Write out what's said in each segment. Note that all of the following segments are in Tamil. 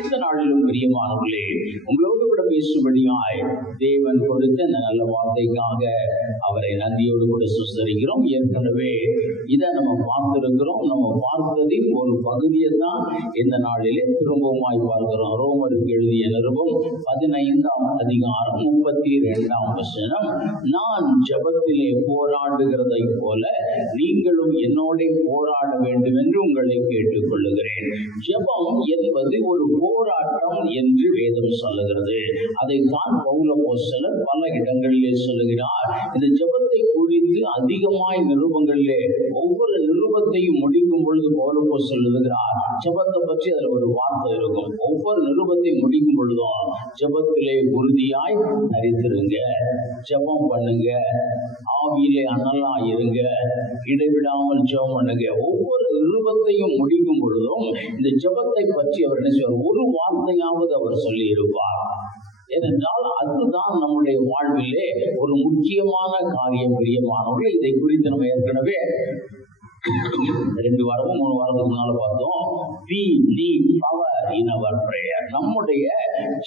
இந்த நாளிலும் பிரியமானவர்களே, உங்களோடு கூட பேசும்படியாய் தேவன் கொடுத்த இந்த நல்ல வார்த்தைக்காக அவரை நன்றியோடு கூட சுஸ்தரிக்கிறோம். ஏற்கனவே இதை நம்ம பார்த்திருக்கிறோம். நம்ம பார்த்ததின் ஒரு பகுதியை தான் இந்த நாளிலே திரும்பவுமாய் பார்க்கிறோம். ரோமருக்கு எழுதிய நிருபம் 15ஆம் அதிகாரம் 32ஆம் வசனம், நான் ஜெபத்திலே போராடுகிறதை போல நீங்களும் என்னோட போராட வேண்டும் என்று உங்களை கேட்டுக்கொள்ளுகிறேன். ஜெபம் என்பது ஒரு போராட்டம் என்று வேதம் சொல்லுகிறது. அதைத்தான் பவுல் அப்போஸ்தலர் பல இடங்களிலே சொல்லுகிறார். இந்த ஜெபத்தை குறித்து அதிகமாய் நிருபங்களிலே ஒவ்வொரு நிருபத்தையும் முடிக்கும் பொழுது பவுல் அப்போஸ்தலர் எழுதுகிறார். ஜெபத்தை பற்றி அதில் ஒரு வார்த்தை இருக்கும். ஒவ்வொரு நிருபத்தை முடிக்கும் பொழுதும் ஜெபத்திலே உறுதியாய் தரித்திருங்க, ஜெபம் பண்ணுங்க, ஆவியிலே அனலா இருங்க, இடைவிடாமல் ஜெபம் பண்ணுங்க. ஒவ்வொரு நிருபத்தையும் முடிக்கும் பொழுதும் இந்த ஜெபத்தை பற்றி அவர் என்ன செய்வார்? ஒரு வார்த்தையாவது அவர் சொல்லி இருப்பார். ஏனென்றால் அதுதான் நம்முடைய வாழ்விலே ஒரு முக்கியமான காரியம். பிரியமானவர்கள், இதை குறித்து நம்ம ஏற்கனவே 2 வாரமோ 3 வாரத்துக்கு முன்னால பார்த்தோம். We need power in our prayer. நம்முடைய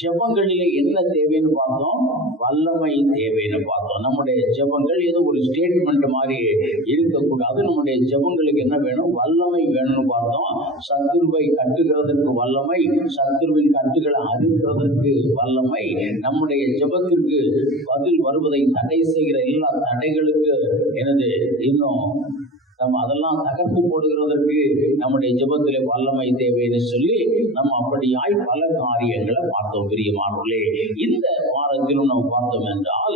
ஜெபங்களிலே என்ன தேவைன்னு பார்த்தோம்? வல்லமை தேவைன்னு பார்த்தோம். நம்முடைய ஜெபங்கள் ஏதோ ஒரு ஸ்டேட்மெண்ட் மாதிரி இருக்கக்கூடாது. நம்முடைய ஜெபங்களுக்கு என்ன வேணும்? வல்லமை வேணும்னு பார்த்தோம். சத்துருவை கட்டுகிறதற்கு வல்லமை, சத்துருவின் கட்டுகளை அறுக்கிறதற்கு வல்லமை, நம்முடைய ஜெபத்திற்கு பதில் வருவதை தடை செய்கிற எல்லா தடைகளுக்கு எனது இன்னும் நம்ம அதெல்லாம் தகர்த்து போடுகிறதற்கு நம்முடைய ஜெபத்திலே வல்லமை தேவைன்னு சொல்லி நம்ம அப்படியாய் பல காரியங்களை பார்த்தோம். பிரியமானவர்களே, இந்த வாரத்திலும் நம்ம பார்த்தோம் என்றால்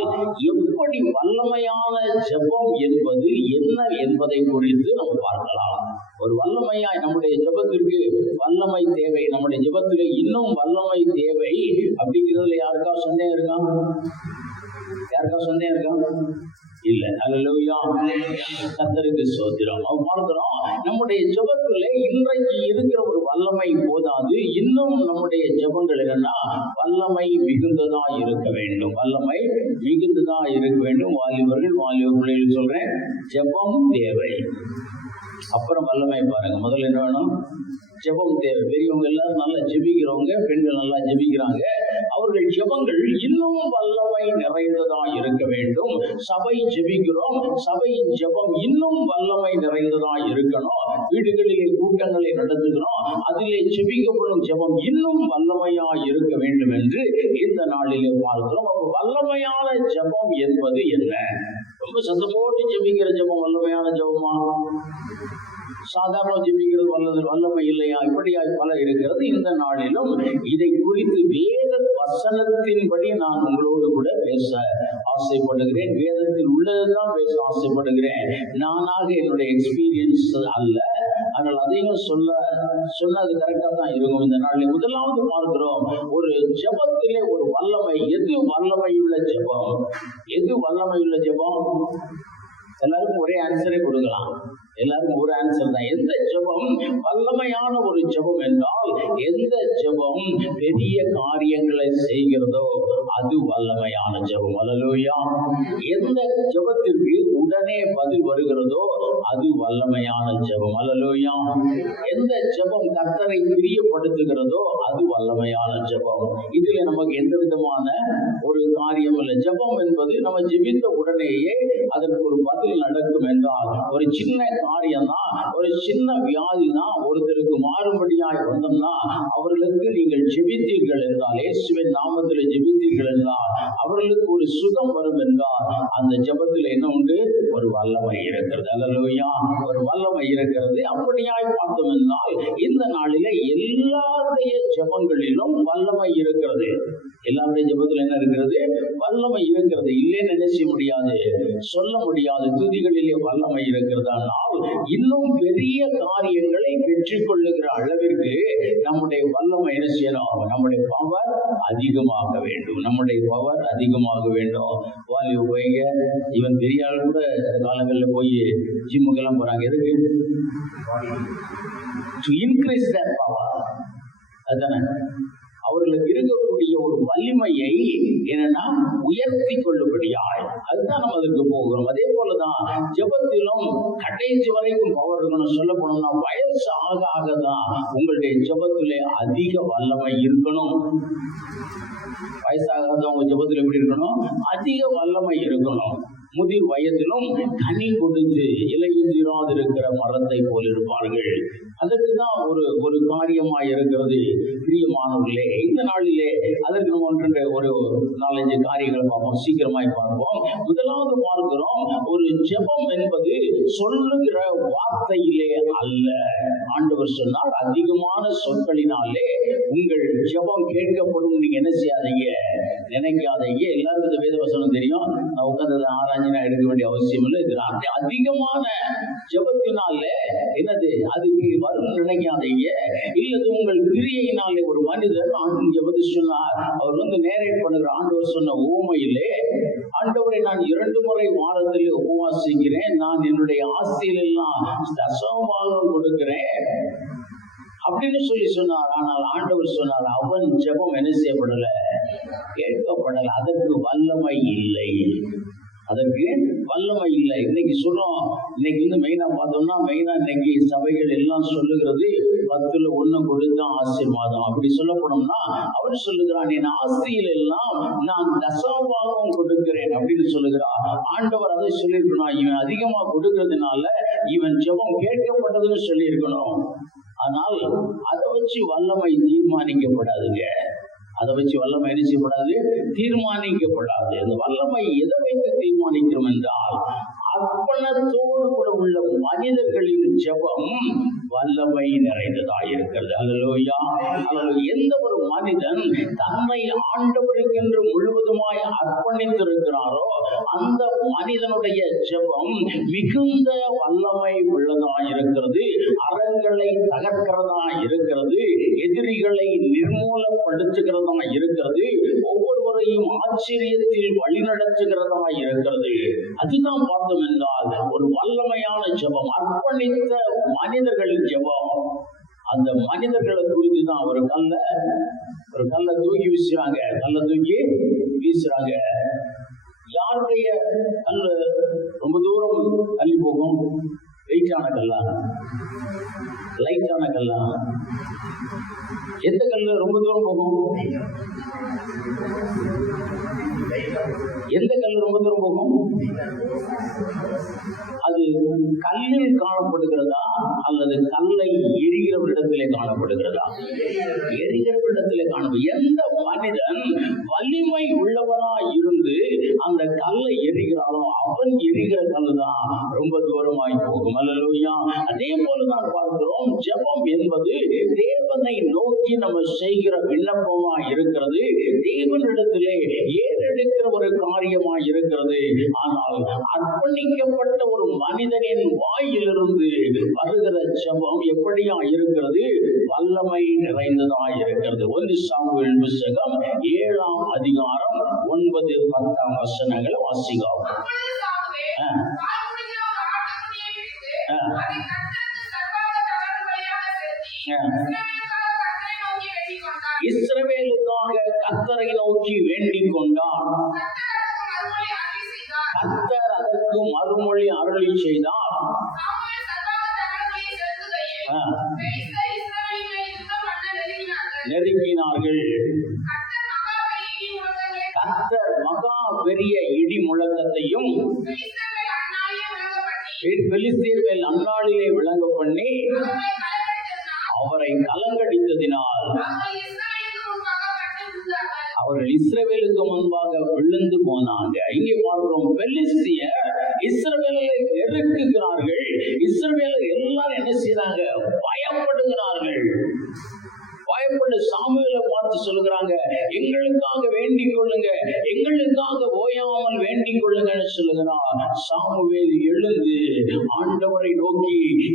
எப்படி வல்லமையான ஜெபம் என்பது என்ன என்பதை குறித்து நம்ம பார்க்கலாம். ஒரு வல்லமையாய் நம்முடைய ஜெபத்திற்கு வல்லமை தேவை, நம்முடைய ஜெபத்திலே இன்னும் வல்லமை தேவை அப்படிங்கிறதுல யாருக்கா சந்தேகம் இருக்கா? யாருக்கா சந்தேகம் இருக்கா? இல்ல. அல்லேலூயா, கர்த்தருக்கு ஸ்தோத்திரம். பார்க்கிறோம், நம்முடைய ஜெபத்துல இன்றைக்கு இருக்கிற ஒரு வல்லமை போதாது. இன்னும் நம்முடைய ஜெபங்கள் என்னன்னா வல்லமை மிகுந்ததா இருக்க வேண்டும். வல்லமை மிகுந்ததா இருக்க வேண்டும். வாலிப பிள்ளைகள் சொல்றேன், ஜெபம் தேவை, அப்புறம் வல்லமை பாருங்க. முதல்ல என்ன வேணும்? ஜெபம் தேவை. பெரியவங்க எல்லாரும் நல்லா ஜெபிக்கிறவங்க, பெண்கள் நல்லா ஜெபிக்கிறாங்க. அவர்கள் ஜெபங்கள் இன்னும் வல்லமை நிறைந்ததா இருக்க வேண்டும். சபை ஜெபிக்கிறோம், சபை ஜெபம் இன்னும் வல்லமை நிறைந்ததா இருக்கணும். வீடுகளிலே கூட்டங்களை நடத்துகிறோம், அதிலே ஜெபிக்கப்படும் ஜெபம் இன்னும் வல்லமையா இருக்க வேண்டும் என்று இந்த நாளிலே பார்க்கிறோம். வல்லமையான ஜெபம் என்பது என்ன? ரொம்ப சத்தமோடு ஜெபிக்கிற ஜெபம் வல்லமையான ஜெபமா? சாதாரண ஜெபிக்கிறது வல்லமை இல்லையா? இப்படியா பல இருக்கிறது. இந்த நாளிலும் இதை குறித்து வேத வசனத்தின்படி நான் உங்களோடு கூட பேச ஆசைப்படுகிறேன். வேதத்தில் உள்ளதுதான் பேச ஆசைப்படுகிறேன். நானாக என்னுடைய எக்ஸ்பீரியன்ஸ் அல்ல. ஆனால் அதையும் சொன்னது கரெக்டா தான் இருக்கும். இந்த நாளில் முதலாவது பார்க்கிறோம், ஒரு ஜெபத்திலே ஒரு வல்லமை. எது வல்லமையுள்ள ஜெபம்? எது வல்லமையுள்ள ஜெபம்? எல்லாருக்கும் ஒரே ஆன்சரே கொடுக்கலாம். எல்லாருக்கும் ஒரு ஆன்சர் தான். எந்த ஜெபம் வல்லமையான ஒரு ஜெபம் என்றால், எந்த ஜெபம் பெரிய காரியங்களை செய்கிறதோ அது வல்லமையான ஜெபம். அல்லேலூயா. எந்த ஜெபத்திற்கு உடனே பதில் வருகிறதோ அது வல்லமையான ஜெபம். அல்லேலூயா. எந்த ஜெபம் கர்த்தரை பிரியப்படுத்துகிறதோ அது வல்லமையான ஜெபம். இதுல நமக்கு எந்த விதமான ஒரு காரியம் இல்லை. ஜெபம் என்பது நம்ம ஜெபித்த உடனேயே அதற்கு ஒரு பதில் நடக்கும் என்றால், ஒரு சின்ன காரியம் தான், ஒரு சின்ன வியாதி தான் ஒருத்தருக்கு மாறும்படியாய் வந்தோம்னா அவர்களுக்கு நீங்கள் ஜெபித்தீர்கள் என்றால், இயேசுவின் நாமத்தில் ஜெபித்தீர்கள் என்றால் அவர்களுக்கு ஒரு சுகம் வரும் என்றால் அந்த ஜெபத்தில் என்ன உண்டு? ஒரு வல்லமை இருக்கிறது. அல்லேலூயா, ஒரு வல்லமை இருக்கிறது. அப்படியாய் பார்த்தோம் என்றால் இந்த நாளிலே எல்லாருடைய ஜெபங்களிலும் வல்லமை இருக்கிறது. எல்லாருடைய ஜெபத்தில் என்ன இருக்கிறது? வல்லமை இருக்கிறது. இல்லைன்னு நினைச்ச முடியாது, சொல்ல முடியாது. துதிகளிலே வல்லமை இருக்கிறதானால் இன்னும் பெரிய காரியங்களை பெற்றுக் கொள்ளுகிற அளவிற்கு நம்முடைய வல்லமை என்ன செய்யணும்? நம்முடைய பவர் அதிகமாக வேண்டும். நம்முடைய பவர் அதிகமாக வேண்டும். வாலிப போய்ங்க, இவன் பெரிய ஆள் கூட காலங்களில் போய் ஜிம்முக்கெல்லாம் போறாங்க. எதுக்கு? To increase that power. அதுதானே அவர்களுக்கு இருக்கக்கூடிய ஒரு வலிமையை என்னன்னா உயர்த்தி கொள்ளும்படியாய், அதுதான் நம்ம அதுக்கு போகிறோம். அதே போலதான் ஜெபத்திலும் கடைசி வரைக்கும் பவர் இருக்கணும். சொல்ல போனோம்னா வயசு ஆக ஆகதான் உங்களுடைய ஜெபத்திலே அதிக வல்லமை இருக்கணும். வயசாக உங்க ஜெபத்தில் எப்படி இருக்கணும்? அதிக வல்லமை இருக்கணும். முதிர் வயதிலும் கனி கொடுத்து இலையுதிராது இருக்கிற மரத்தை போல் இருப்பார்கள். அதற்குதான் ஒரு காரியமாய் இருக்கிறது. பிரியமானவர்களே, இந்த நாளிலே அதற்கு ஒன்று ஒரு 4-5 காரியங்களை பார்ப்போம், சீக்கிரமாய் பார்ப்போம். முதலாவது பார்க்கிறோம், ஒரு ஜெபம் என்பது சொல்லுகிற வார்த்தையிலே அல்ல. ஆண்டவர் சொன்னார், அதிகமான சொற்களினாலே உங்கள் ஜெபம் கேட்கப்படும். நீங்க என்ன செய்யாதீங்க, நினைக்காதீங்க. எல்லாருக்கும் இந்த வேத வசனம் தெரியும். நான் உட்கார்ந்து ஆராய்ச்சி எடுக்க வேண்டிய அவசியம் இல்லை. இது அதிகமான ஜெபத்தினால என்னது அதுக்கு வரும் நினைக்காதீங்க. இல்லது உங்கள் கிரியையினாலே ஒரு மனிதர் ஆண்டு சொன்னார். அவர் நேரேட் பண்ணுகிற ஆண்டவர் சொன்ன ஊமையிலே, ஆண்டவரை நான் 2 முறை வாரத்தில் உபவாசிக்கிறேன், நான் என்னுடைய ஆஸ்தியில் எல்லாம் தசமபாகம் கொடுக்கிறேன் அப்படின்னு சொன்னார். ஆனால் ஆண்டவர் சொன்னார், அவன் ஜெபம் என்ன செய்யப்படல, கேட்கப்படல. அதற்கு வல்லமை இல்லை, அதற்கு வல்லமை இல்லை. இன்னைக்கு சொல்றோம், இன்னைக்கு மெயினா பார்த்தோம்னா, இன்னைக்கு சபைகள் எல்லாம் சொல்லுகிறது 10ல் 1 கொடுத்தா ஆசீர்வாதம். அப்படி சொல்ல போனோம்னா அவர் சொல்லுகிறான், என் ஆஸ்தியில் எல்லாம் நான் தசமபாகம் கொடுக்கிறேன் அப்படின்னு சொல்லுகிறார். ஆண்டவர் அதை சொல்லியிருக்கணும், இவன் அதிகமா கொடுக்கறதுனால இவன் ஜெபம் கேட்கப்பட்டதுன்னு சொல்லியிருக்கணும். ஆனால் அதை வச்சு வல்லமை தீர்மானிக்கப்படாதுங்க. அதை வச்சு வல்லமை என்ன செய்யப்படாது, தீர்மானிக்கப்படாது. அந்த வல்லமை எதை வைத்து தீர்மானிக்கிறோம் என்றால், அர்ப்பணத்தோடு கூட உள்ள மனிதர்களின் ஜெபம் வல்லமை நிறைந்ததாக இருக்கிறது. அல்லேலூயா. எந்த ஒரு மனிதன் தன்னை ஆண்டவருக்கென்று முழுவதுமாய் அர்ப்பணித்திருக்கிறாரோ அந்த மனிதனுடைய ஜெபம் மிகுந்த வல்லமை உள்ளதா இருக்கிறது. அறங்களை தகர்க்கிறதா இருக்கிறது. எதிரிகளை நிர்மூலப்படுத்துகிறதா இருக்கிறது. ஒவ்வொருவரையும் ஆச்சரியத்தில் வழிநடத்துகிறதா இருக்கிறது. அதுதான் பார்த்தோம் என்றால் ஒரு வல்லமையான ஜெபம், அர்ப்பணித்த மனிதர்களின் ஜெபம். அந்த மனிதர்களை குறித்து தான் ஒரு கல்லை தூக்கி வீசுறாங்க. யாருடைய கல் ரொம்ப தூரம் தள்ளி போகும்? வெயிட்டான கல்லா, லைட்டான கல்லா? எந்த கல்லு ரொம்ப தூரம் போகும்? எந்த கல் ரொம்ப தூரம் போகும்? அது கல்லில் காணப்படுகிறதா அல்லது கல்லை எரிகிறவரிடத்திலே காணப்படுகிறதா? எரிகிறவரிடத்திலே காணப்படும். எந்த மனிதன் வலிமை உள்ளவனா இருந்து அந்த கல்லை எரிகிறானோ அவன் எரிகிற கல் தான் ரொம்ப தூரமாய் போகும். அல்லேலூயா. அதே போலதான் பார்க்கிறோம், ஜெபம் என்பது தேவனை நோக்கி நம்ம செய்கிற விண்ணப்பமா இருக்கிறது. தேவனிடத்திலே ஏறெடுக்கிற ஒரு காரியமா இருக்கிறது. ஆனால் அர்ப்பணிக்கப்பட்ட ஒரு மனிதனின் வாயிலிருந்து வருகிற ஜெபம் எப்படியா இருக்கிறது? வல்லமை நிறைந்ததா இருக்கிறது. 1 சாமுவேல் புத்தகம் 7ஆம் அதிகாரம் 9-10 வசனங்களை வாசிக்கிறோம். இஸ்ரவேலுக்காக கர்த்தரை நோக்கி வேண்டிக் கொண்டான். கர்த்தர் அதற்கு மறுமொழி அருளி செய்தார். நெருங்கினார்கள். கர்த்தர் மகா பெரிய இடி முழக்கத்தையும் பெலிஸ்தீர் அந்நாளிலே விளங்க பண்ணி அவரை கலங்கடித்ததினால் அவர்கள் இஸ்ரவேலுக்கு முன்பாக விழுந்து போனாங்க. இங்கே பார்க்கிறோம், பெலிஸ்தியர் இஸ்ரவேலை நெருக்குகிறார்கள். இஸ்ரவேலர் எல்லாரும் என்ன செய்றாங்க? பயப்படுகிறார்கள். பயப்பட்டு சாமுவேலை பார்த்து சொல்லுகிறாங்க, எங்களுக்காக வேண்டிக் கொள்ளுங்க, எங்களுக்காக ஓயாமல் வேண்டிக் கொள்ளுங்கன்னு சொல்லுகிறார். சாமுவேல் எழுந்து ஆண்டவரை நோக்கி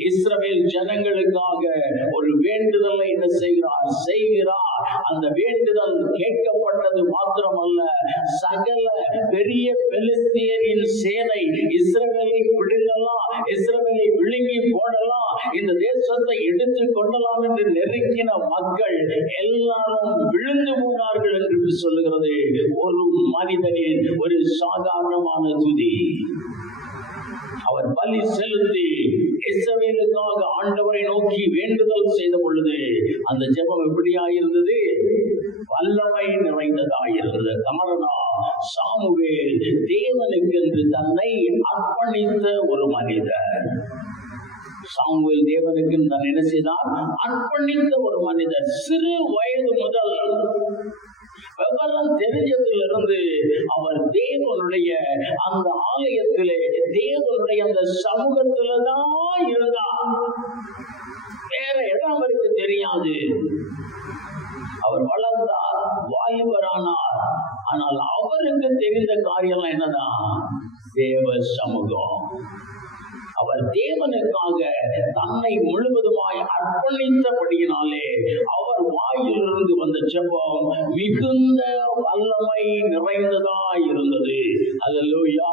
இஸ்ரவேல் ஜனங்களுக்காக ஒரு வேண்டுதலை என்ன செய்கிறார். அந்த வேண்டுதல் கேட்கப்பட்டது மாத்திரமல்ல, சகல பெரிய பெலிஸ்தியரின் சேனை இஸ்ரவேலை பிடுங்கலாம், இஸ்ரவேலை விழுங்கி போடலாம், இந்த தேசத்தை எடுத்துக் கொள்ளலாம் என்று நெருக்கின மக்கள் எல்லாரும் விழுந்து போனார்கள் என்று சொல்லுகிறது. ஒரு மனிதனின் ஒரு சாதாரணமான துதி. அவர் பலி செலுத்தி இஸ்ரவேலுக்காக ஆண்டவரை நோக்கி வேண்டுதல் செய்த பொழுது அந்த ஜெபம் எப்படியாயிருந்தது? வல்லமை நிறைந்ததாயிருந்தது. காரணம், சாமுவேல் தேவனுக்கு என்று தன்னை அர்ப்பணித்த ஒரு மனிதர். சாமுவேல் தேவனுக்கு தான் என்ன செய்தார்? அர்ப்பணித்த ஒரு மனிதர். சிறு வயது முதல் விவரம் தெரிஞ்சதிலிருந்து அவர் தேவனுடைய அந்த ஆலயத்திலே, தேவனுடைய அந்த சமூகத்தில்தான் இருந்தார். வேற இடம் அவருக்கு தெரியாது. அவர் வளர்ந்தார், வாலிபரானார். ஆனால் அவருக்கு தெரிந்த காரியம் என்னதான்? தேவ சமூகம். அவர் தேவனுக்காக தன்னை முழுவதுமாய் அர்ப்பணித்தபடியினாலே அவர் வாயிலிருந்து வந்த ஜெபம் மிகுந்த வல்லமை நிறைந்ததாய் இருந்தது. அல்லேலூயா,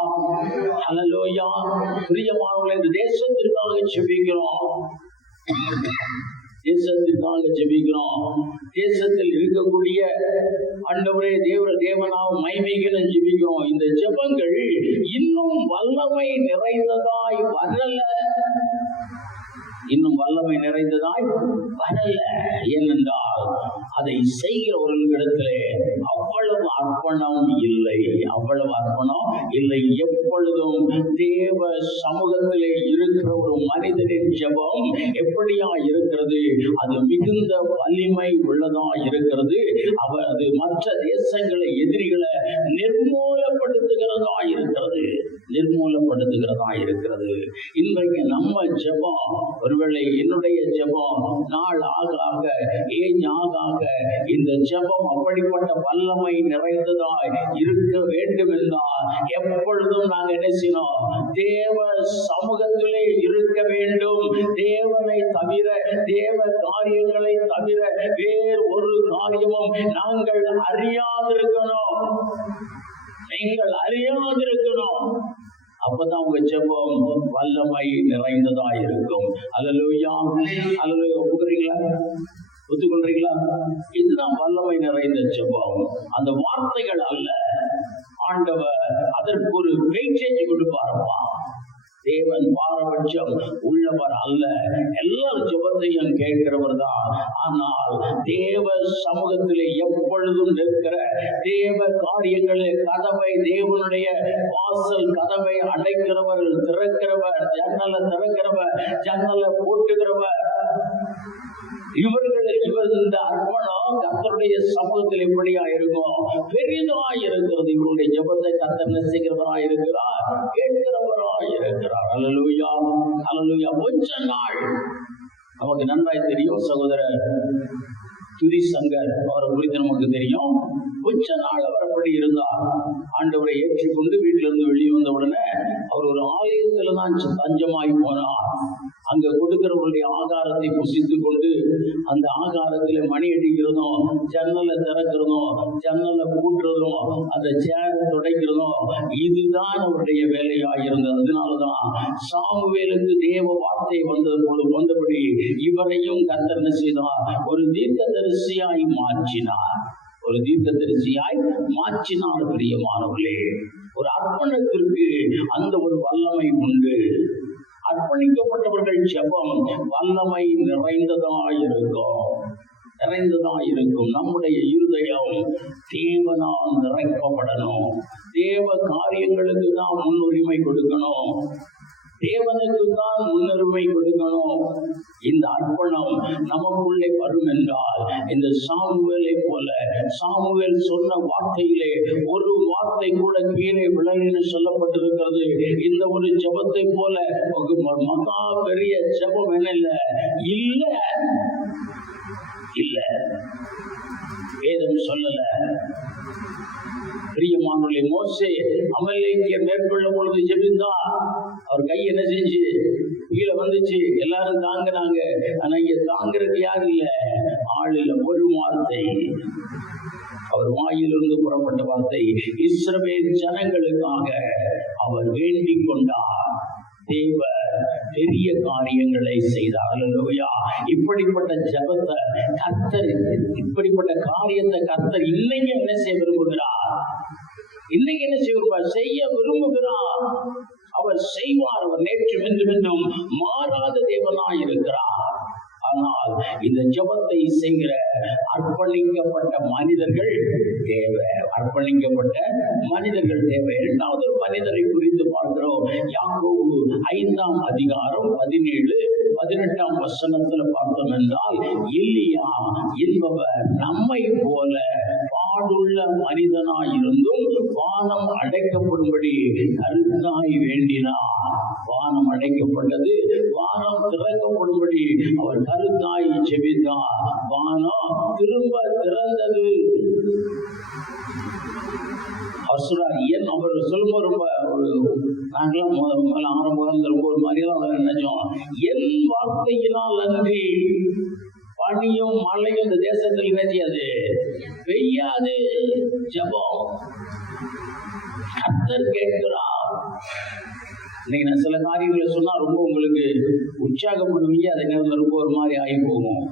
அல்லேலூயா. பிரியமானவர்களே, இந்த தேசத்திற்காக ஜெபிக்கிறோம், தேசத்திற்காக ஜெபிக்கிறோம். தேசத்தில் இருக்கக்கூடிய ஆண்டவரே தேவனாம் மைமைகளை ஜெபிக்கிறோம். இந்த ஜெபங்கள் இன்னும் வல்லமை நிறைந்ததாய் வரல, இன்னும் வல்லமை நிறைந்ததாய் வரல. ஏனென்றால் அதை செய்கிறவர்களிடத்திலே அவ்வளவு அர்ப்பணம் இல்லை, அவ்வளவு அர்ப்பணம் இல்லை. எப்பொழுதும் தேவ சமூகத்திலே இருக்கிற ஒரு மனிதனின் ஜெபம் எப்படியா இருக்கிறது? அது மிகுந்த வலிமை உள்ளதா இருக்கிறது. அவர் அது மற்ற தேசங்களை, எதிரிகளை நிர்மூலப்படுத்துகிறதா இருக்கிறது, நிர்மூலப்படுத்துகிறதா இருக்கிறது. இன்றைக்கு நம்ம ஜெபம், ஒருவேளை என்னுடைய ஜெபம் நாள் ஆக ஆக, ஏஜ் ஆக ஆக, இந்த ஜெபம் அப்படிப்பட்ட வல்லமை நிறைந்ததாய் இருக்க வேண்டும் என்றால் எப்பொழுதும் நாங்கள் என்ன செய்யணும்? தேவ சமூகத்திலே இருக்க வேண்டும். தேவனை தவிர, தேவ காரியங்களை தவிர வேறு ஒரு காரியமும் நாங்கள் அறியாதிருக்கணும். நீங்கள் அறியாதிருக்கணும். அப்பதான் உங்க ஜெபம் வல்லமை நிறைந்ததா இருக்கும். அல்லேலூயா, அல்லேலூயா. ஒப்புக்கிறீங்களா? ஒத்துக்கொள்றீங்களா? இதுதான் வல்லமை நிறைந்த ஜெபம். அந்த வார்த்தைகள் அல்ல, ஆண்டவர் அதற்கு ஒரு வெயிட்டேஜ் கொடுப்பாருப்பா. தேவன் பாரபட்சம் உள்ளவர் அல்ல, எல்லா ஜெபத்தையும் கேட்கிறவர் தான். ஆனால் தேவ சமூகத்திலே எப்பொழுதும் நிற்கிற, தேவ காரியங்களில் கதவை, தேவனுடைய வாசல் கதவை அடைக்கிறவர், திறக்கிறவர், ஜன்னலை திறக்கிறவர், ஜன்னலை போட்டுகிறவர், இவர்கள் இந்த அர்ப்பணம் கர்த்தருடைய சமூகத்தில் எப்படியா இருக்கும்? பெரிதாய் இருக்கிறது. இவருடைய ஜெபத்தை கர்த்தர் நெசிக்கிறவராய் இருக்கிறார், கேட்கிறவராய் இருக்கிறார். அல்லேலூயா, அல்லேலூயா. கொஞ்ச நாள் நமக்கு நன்றாய் தெரியும் சகோதரர் துதி சங்கர், அவரை குறித்து நமக்கு தெரியும். கொஞ்ச நாள் அவர் அப்படி இருந்தார். ஆண்டவரை ஏற்றுக்கொண்டு வீட்டிலிருந்து வெளியே வந்த உடனே அவர் ஒரு ஆலயத்துல தான் தஞ்சமாய் போனார். அங்க கொடுக்கிறவருடைய ஆகாரத்தை புசித்து கொண்டு அந்த ஆகாரத்துல மணி அடிக்கிறதும், ஜன்னலை திறக்கிறதும், ஜன்னலை கூட்டுறதும், அந்த சேரை துடைக்கிறதும், இதுதான் அவருடைய வேலையாக இருந்தது. அதனாலதான் சாமுவேலுக்கு தேவ வார்த்தை வந்தபடி இவரையும் கர்த்தர் செய்தார், ஒரு தீர்க்கதரிசியாய் மாற்றினார், ஒரு தீர்க்கதரிசியாய் மாற்றினார். பிரியமானவர்களே, ஒரு அர்ப்பணத்திற்கு அந்த ஒரு வல்லமை உண்டு. அர்ப்பணிக்கப்பட்டவர்கள் ஜெபம் வல்லமை நிறைந்ததாயிருக்கும், நிறைந்ததாயிருக்கும். நம்முடைய இருதயம் தேவனால் நிறைக்கப்படணும். தேவ காரியங்களுக்கு தான் முன்னுரிமை கொடுக்கணும், தேவனுக்கு தான் முன்னுரிமை கொடுக்கணும். இந்த அர்ப்பணம் நமக்குள்ளே வரும் என்றால், இந்த சாமுவேலை போல, சாமுவேல் சொன்ன வார்த்தையிலே ஒரு வார்த்தை கூட கீழே விழலின்னு சொல்லப்பட்டிருக்கிறது. இந்த ஒரு ஜெபத்தை போல மகா பெரிய ஜெபம் என்ன இல்ல, இல்ல, வேதம் சொல்லல. பிரியமானவர்களே, மோசே அமலேக்கிய மேற்கொள்ளும் பொழுது ஜெபித்தார். அவர் கை என்ன செஞ்சு கீழே வந்துச்சு, எல்லாரும் தாங்கினாங்க. ஆனா இங்க தாங்கிறது யாரு இல்ல, ஆள் இல்ல. ஒரு வார்த்தை, அவர் வாயிலிருந்து புறப்பட்ட வார்த்தை, இஸ்ரவேல் ஜனங்களுக்காக அவர் வேண்டிக் கொண்டார். பெரிய காரியங்களை செய்தார். அல்லேலூயா. இப்படிப்பட்ட ஜெபத்தை கர்த்தர், இப்படிப்பட்ட காரியத்தை கர்த்தர் இன்னைக்கு என்ன செய்ய விரும்புகிறார்? இன்னைக்கு என்ன செய்ய விரும்புகிறார்? அவர் செய்வார். அவர் நேற்று மீண்டும் மாறாத தேவனாய் இருக்கிறார். ஆனால் இந்த ஜெபத்தை செய்கிற அர்ப்பணிக்கப்பட்ட மனிதர்கள் தேவை. அர்ப்பணிக்கப்பட்ட மனிதர்கள் தேவை. இரண்டாவது ஒரு மனிதரை குறித்து பார்க்கிறோம். யாக்கோபு 5ஆம் அதிகாரம் 17-18 வசனத்துல பார்த்தோம் என்றால், எலியா என்பவர் நம்மை போல பாடுள்ள மனிதனாயிருந்தும் வானம் அடைக்கப்படும்படி கருத்தாய் வேண்டினார். வானம் அடைக்கப்பட்டது, வானம் திறக்கப்படும்படி அவர் கருத்தாய் ஜெபித்தார். வானம் திரும்ப திறந்தது. அவர் சொல்றார், ஏன் அவர் சொல்லும்போது ரொம்ப ஒரு நாங்களாம் முதல்ல ஆரம்பம் ரொம்ப ஒரு மாதிரிலாம் நினைச்சோம். என் வார்த்தையினால் அன்றி பனியும் மழையும் இந்த தேசத்தில் என்ன செய்யாது, பெய்யாது. ஜெபம் கர்த்தர் கேட்கிறார். இன்னைக்கு நான் சில காரியங்களை சொன்னா ரொம்ப உங்களுக்கு உற்சாகப்படுவீங்க, அதை நேரம் ரொம்ப ஒரு மாதிரி ஆகி போகும்.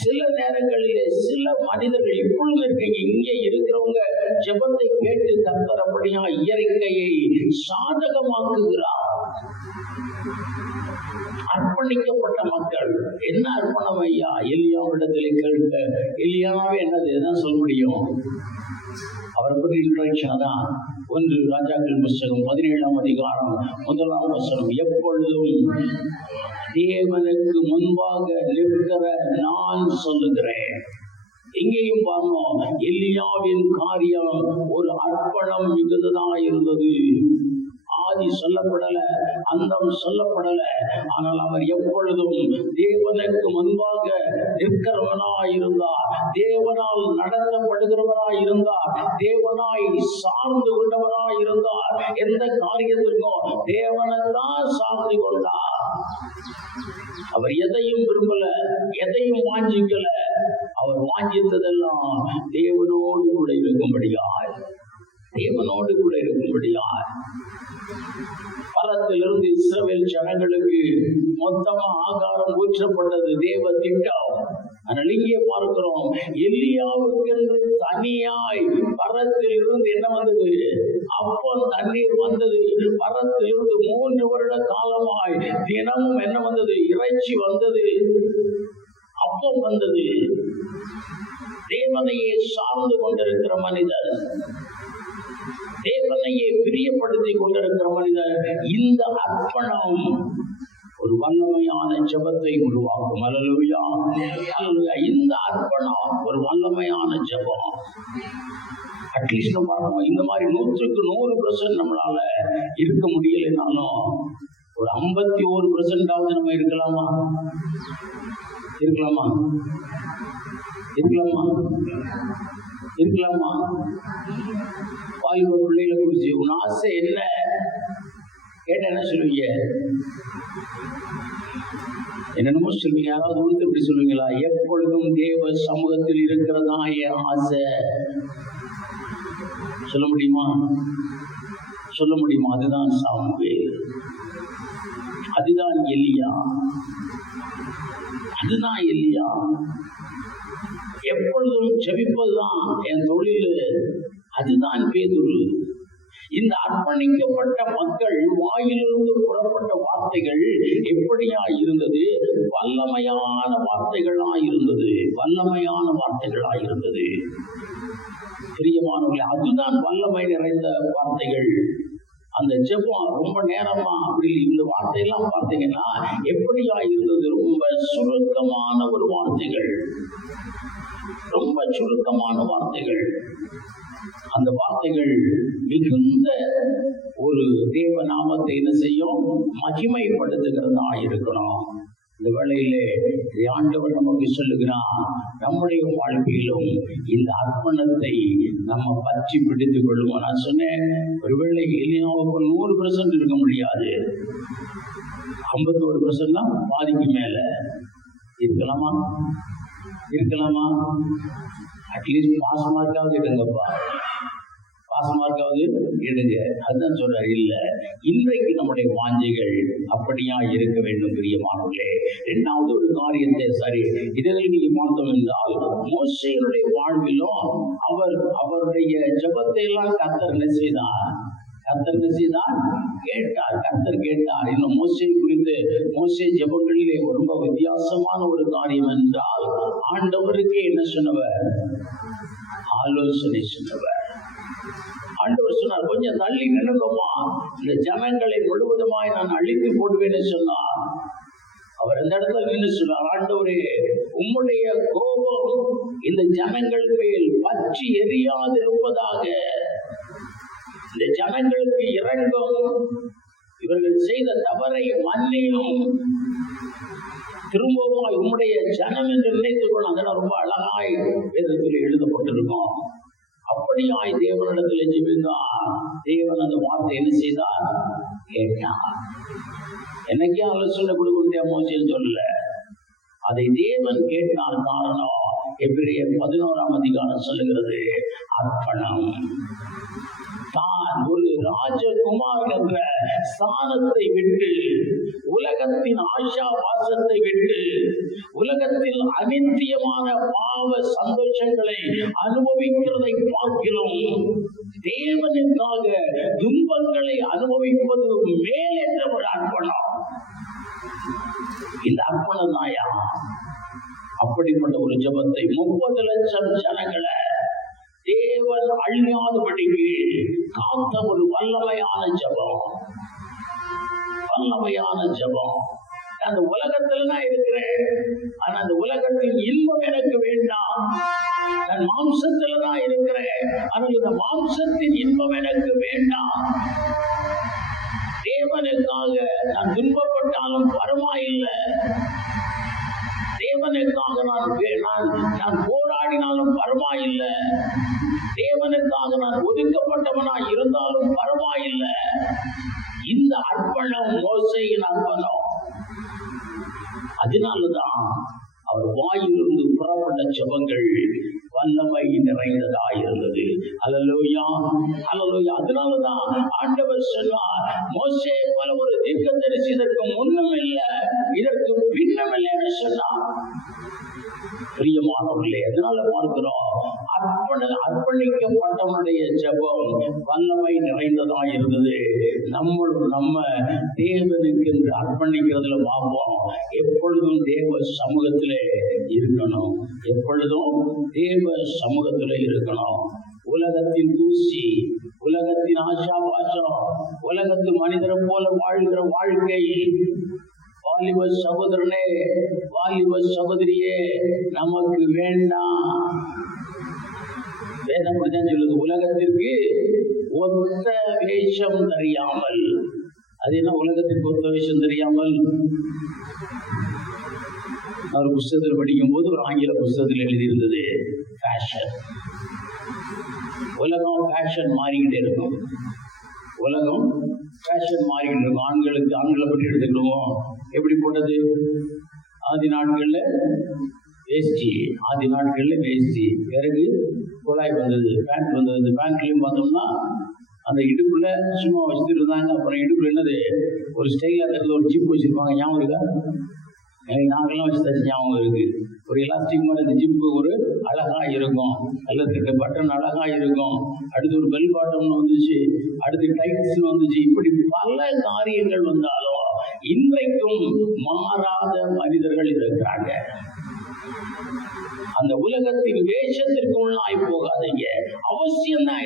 சில நேரங்களிலே சில மனிதர்கள் இப்பொழுது இருக்கீங்க, இங்கே இருக்கிறவங்க ஜெபத்தை கேட்டு கர்த்தர் அப்படியா இயற்கையை சாதகமாக்குகிறார். அர்ப்பணிக்கப்பட்ட மக்கள். என்ன அர்ப்பணம் ஐயா? எலியாவிடத்திலே கேட்க, எலியாவே என்னது எதான் சொல்ல முடியும்? அவரை பற்றி இன்ட்ரோடக்ஷன் தான். 1 ராஜாக்கள் புஸ்தகம் 17ஆம் அதிகாரம் 1ஆம் வசனம், எப்பொழுதும் தேவனுக்கு முன்பாக நிற்கிற நான் சொல்லுகிறேன். இங்கேயும் பார்த்தோம், எலியாவின் காரியம் ஒரு அர்ப்பணம் மிகுந்ததாக இருந்தது. ஆதி சொல்லப்படல, அந்தம் சொல்லப்படல. ஆனால் அவர் எப்பொழுதும் தேவனுக்கு முன்பாக நிற்கிறவனாய் இருந்தார், தேவனால் நடத்தப்படுகிறவனாய் இருந்தார், தேவனாய் சார்ந்து கொண்டவனாய் இருந்தார். எந்த காரியத்திற்கும் தேவனைத்தான் சார்ந்து கொண்டார். அவர் எதையும் விரும்பல, எதையும் வாஞ்சிக்கல. அவர் வாஞ்சித்ததெல்லாம் தேவனோடு கூட இருக்கும்படியாய், தேவனோடு கூட இருக்கும்படியாய். பரத்திலிருந்து இஸ்ரவேல் ஜனங்களுக்கு மொத்தமா ஆகாரம் ஊற்றப்பட்டது, தேவ திட்டம். ஆனால் இங்கே பார்க்கிறோம், எலியாவுக்கென்று தனியாய் பரத்தில் இருந்து என்ன வந்தது? அப்போ தண்ணீர் வந்தது. பரத்தில் இருந்து 3 வருட காலமாய் தினமும் என்ன வந்தது? இறைச்சி வந்தது, அப்பம் வந்தது. தேவனையே சார்ந்து கொண்டிருக்கிற மனிதர், தேவனையே பிரியப்படுத்தி கொண்டிருக்கிற மனிதர், இந்த அர்ப்பணம் ஒரு வல்லமையான ஜெபத்தை உருவாக்கும். அல்லேலூயா, அல்லேலூயா. இந்த அர்ப்பணம் ஒரு வல்லமையான ஜெபம். அட்லீஸ்ட் நம்ம பார்க்கணும், இந்த மாதிரி 100க்கு 100% நம்மளால இருக்க முடியலைனாலும் ஒரு 51% நம்ம இருக்கலாமா? இருக்கலாமா? இருக்கலாமா? இருக்கலாமா? வாலிப பிள்ளைகளை குறிச்சு உன் ஆசை என்ன கேட்ட என்ன சொல்லுவீங்க? என்னென்னமோ சொல்லுவீங்க. யாராவது உடுத்து எப்படி சொல்லுவீங்களா? எப்பொழுதும் தேவ சமூகத்தில் இருக்கிறதா என் ஆசை. சொல்ல முடியுமா? சொல்ல முடியுமா? அதுதான் சாமுவேல், அதுதான் எலியா, அதுதான் எலியா. எப்பொழுதும் ஜெபிப்பதுதான் என் தொழில், அதுதான் பேதுரு. இந்த அர்ப்பணிக்கப்பட்ட மக்கள் வாயிலிருந்து புறப்பட்ட வார்த்தைகள் எப்படியா இருந்தது? வல்லமையான வார்த்தைகளா இருந்தது, வல்லமையான வார்த்தைகளா இருந்தது. பிரியமானவர்களே, அதுதான் வல்லமை நிறைந்த வார்த்தைகள். அந்த ஜெபம் ரொம்ப நேரமா அப்படி இந்த வார்த்தையெல்லாம் பார்த்தீங்கன்னா எப்படியா இருந்தது? ரொம்ப சுருக்கமான ஒரு வார்த்தைகள், ரொம்ப சுருக்கமான வார்த்தைகள். அந்த வார்த்தைகள் மிகுந்த ஒரு தேவ நாமத்தை என்ன செய்யும்? மகிமைப்படுத்துகிறதா இருக்கணும். இந்த வேளையிலே ஆண்டவர் நமக்கு சொல்லுகிறான், நம்முடைய வாழ்க்கையிலும் இந்த அர்ப்பணத்தை நம்ம பற்றி பிடித்துக் கொள்ளுவோம். நான் சொன்னேன், ஒருவேளை எலியாவுக்கு 100% இருக்க முடியாது, 51% தான் பாதிக்கு மேல இருக்கலாமா? இருக்கலாமா? அட்லீஸ்ட் பாஸ் மார்க்காவது எடுங்கப்பா, பாஸ் மார்க்காவது எடுங்க. அதுதான் சொல்றாரு. இல்ல, இன்றைக்கு நம்முடைய வாஞ்சைகள் அப்படியா இருக்க வேண்டும் பிரியமானவர்களே. இரண்டாவது ஒரு காரியத்தை இதில் நீங்க பார்த்தோம் என்றால், மோசேயுடைய வாழ்விலும் அவருடைய ஜெபத்தை எல்லாம் கர்த்தர் என்ன செய்தார்? கர்த்தர் கேட்டார். இன்னும் மோசே குறித்து மோசே ஜெபங்களிலே ரொம்ப வித்தியாசமான ஒரு காரியம் என்றால், ஆண்டவருக்கு என்ன சொன்னவர்? ஆலோசனை சொன்னவர். ஆண்டவர் சொன்னார், கொஞ்சம் தள்ளி நின்னுங்கம்மா, இந்த ஜனங்களை முழுவதுமாய் நான் அழித்து போடுவேன்னு சொன்னார். அவர் அந்த இடத்துல நின்று சொன்னார், ஆண்டவரே, உம்முடைய கோபம் இந்த ஜனங்கள் மேல் பற்றி எரியாது இருப்பதாக. இந்த ஜனங்களுக்கு இரங்கும், இவர்கள் செய்த தவறை மன்னியும், திரும்பவும் உம்முடைய ஜனம் என்று நினைத்துக் கொள்ள. அதெல்லாம் ரொம்ப அழகாய் வேதத்தில் எழுதப்பட்டிருக்கும். அப்படியாய் தேவனிடத்தில் ஜெபித்தார். தேவன் அந்த வார்த்தை என்ன செய்தார்? கேட்டார். என்னைக்கே ஆலோசனை கொடுக்க மோசேன்னு சொல்லல, அதை தேவன் கேட்டார். காரணம் எபிரேயர் 11ஆம் அதிகாரம் சொல்லுகிறது, அர்ப்பணம். தான் ஒரு ராஜகுமார் என்ற ஸ்தானத்தை விட்டு, உலகத்தின் ஆஷா வாசத்தை விட்டு, உலகத்தில் அனித்தியமான பாவ சந்தோஷங்களை அனுபவிக்கிறதை பார்க்கிறோம். தேவனுக்காக துன்பங்களை அனுபவிப்பது மேல் என்ற ஒரு அர்ப்பணம். இந்த அர்ப்பணம் தாயா அப்படிப்பட்ட ஒரு ஜெபத்தை 30 லட்சம் ஜனங்களை தேவன் அழியாதபடிக்கு காத்த ஒரு வல்லமையான ஜெபம். அந்த உலகத்துல தான் இருக்கிறேன், ஆனா அந்த உலகத்தின் இன்பம் எனக்கு வேண்டாம். நான் மாம்சத்துல தான் இருக்கிறேன், ஆனால் இந்த மாம்சத்தின் இன்பம் எனக்கு வேண்டாம். தேவனுக்காக நான் துன்பப்பட்டாலும் பரவாயில்லை, தேவனுக்காக நான் போராடினாலும் பரவாயில்லை, தேவனுக்காக நான் ஒதுக்கப்பட்டவனாய் இருந்தாலும் பரவாயில்லை. இந்த அர்ப்பணம் மோசேயின் அர்ப்பணம். அதனாலதான் அவர் வாயிலிருந்து புறப்பட்ட ஜெபங்கள் வல்லமை நிறைந்ததாயிருந்தது. அல்லேலூயா, அல்லேலூயா. அதனாலதான் ஆண்டவர் சொன்னார், மோசே போல ஒரு தீர்க்கதரிசி இதற்கு முன்னும் இல்லை, இதற்கு பின்னும் இல்லைன்னு சொன்னார். பிரியமானவர்களே, அதனால பார்க்கிறோம், அர்ப்பணிக்கப்பட்டவனுடைய ஜெபம் வல்லமை நிறைந்ததா இருந்தது. நம்ம தேவனுக்கு என்று அர்ப்பணிக்கிறதுல பார்ப்போம். எப்பொழுதும் தேவ சமூகத்திலே இருக்கணும், எப்பொழுதும் தேவ சமூகத்திலே இருக்கணும். உலகத்தின் தூசி, உலகத்தின் ஆசா பாசம், உலகத்து மனிதரை போல வாழ்கிற வாழ்க்கை, வாலிப சகோதரனே, வாலிப சகோதரியே, நமக்கு வேண்டாம். வேதம் அப்படிதான் சொல்லுது, உலகத்திற்கு ஒத்த வேஷம் தெரியாமல். அது என்ன உலகத்திற்கு ஒத்த வேஷம் தெரியாமல்? ஒரு புஸ்தகத்தில் படிக்கும் போது ஒரு ஆங்கில புஸ்தகத்தில் எழுதியிருந்தது, ஃபேஷன். உலகம் ஃபேஷன் மாறிக்கிட்டே இருக்கும். உலகம் ஃபேஷன் மாறிக்கிட்டு இருக்கும். ஆண்களை பற்றி எடுத்துக்கிடுவோம். எப்படி போட்டது? ஆதி நாட்கள்ல வேஷ்டி, பிறகு குழாய் வந்தது, பேண்ட் வந்தது. இந்த பேண்ட்லையும் பார்த்தோம்னா அந்த இடுப்புல சும்மா வச்சுட்டு இருந்தாங்க. அப்புறம் இடுப்புல என்னது, ஒரு ஸ்டைலாக இருக்கிறது, ஒரு ஜிப் வச்சிருப்பாங்க. ஞாபகம் இருக்கா? எனக்கு நாங்கெல்லாம் வச்சு தச்சு ஞாபகம் இருக்கு. ஒரு எலாஸ்டிக் மாதிரி அந்த ஜிப்பு ஒரு அழகா இருக்கும், அல்லது பட்டன் அழகா இருக்கும். அடுத்து ஒரு பெல் பாட்டம்னு வந்துச்சு, அடுத்து டைட்ஸ்னு வந்துச்சு. இப்படி பல காரியங்கள் வந்தாலும் இன்றைக்கும் மாறாத மனிதர்கள் இருக்கிறாங்க. அந்த உலகத்தின் வேஷத்திற்கு உள்ளாய் போகாதீங்க. அவசியம்தான்,